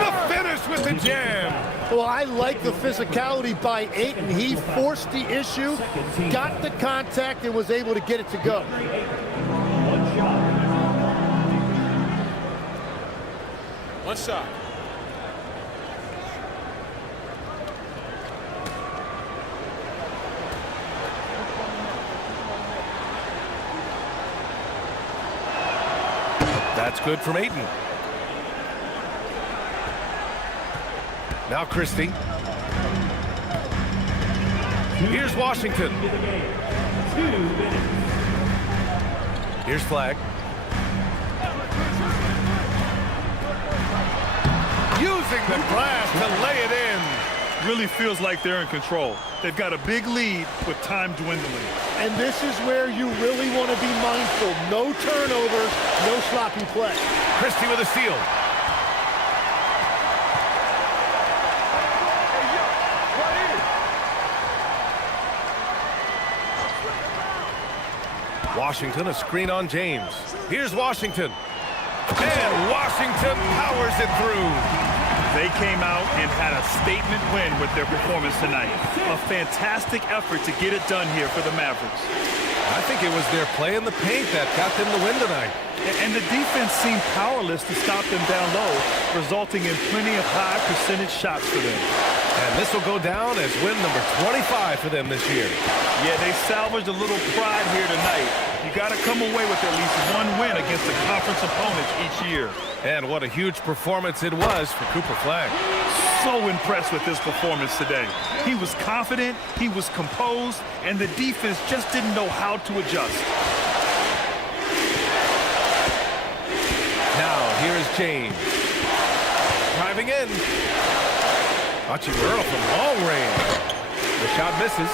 The finish with the jam. Well, I like the physicality by Ayton. He forced the issue, got the contact, and was able to get it to go. One shot. That's good from Ayton. Now Christie. Here's Washington. Here's Flagg. Using the glass to lay it in. Really feels like they're in control. They've got a big lead with time dwindling. And this is where you really want to be mindful. No turnovers, no sloppy play. Christie with a steal. Washington, a screen on James. Here's Washington. And Washington powers it through. They came out and had a statement win with their performance tonight. A fantastic effort to get it done here for the Mavericks. I think it was their play in the paint that got them the win tonight. And the defense seemed powerless to stop them down low, resulting in plenty of high percentage shots for them. And this will go down as win number 25 for them this year. Yeah, they salvaged a little pride here tonight. You got to come away with at least one win against the conference opponents each year. And what a huge performance it was for Cooper Flagg. So impressed with his performance today. He was confident, he was composed, and the defense just didn't know how to adjust. Now, here is James. Driving in. Hachimura from long range. The shot misses.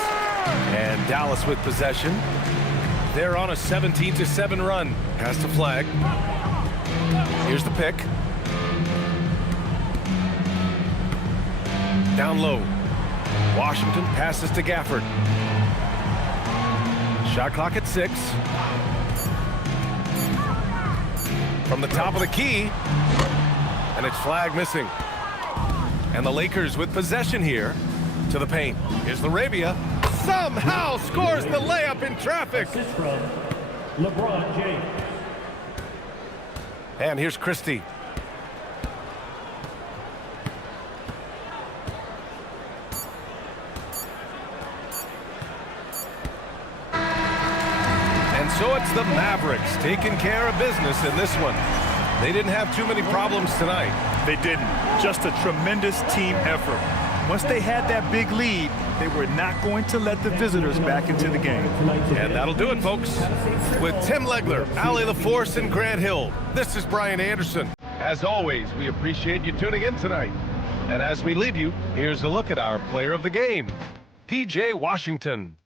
And Dallas with possession. They're on a 17-7 run. Pass to Flagg. Here's the pick. Down low. Washington passes to Gafford. Shot clock at 6. From the top of the key. And it's Flagg missing. And the Lakers with possession here to the paint. Here's Laravia. Somehow scores the layup in traffic. Assist from LeBron James. And here's Christie. And so it's the Mavericks taking care of business in this one. They didn't have too many problems tonight. They didn't. Just a tremendous team effort. Once they had that big lead, they were not going to let the visitors back into the game. And that'll do it, folks. With Tim Legler, Allie LaForce, and Grant Hill, this is Brian Anderson. As always, we appreciate you tuning in tonight. And as we leave you, here's a look at our player of the game, P.J. Washington.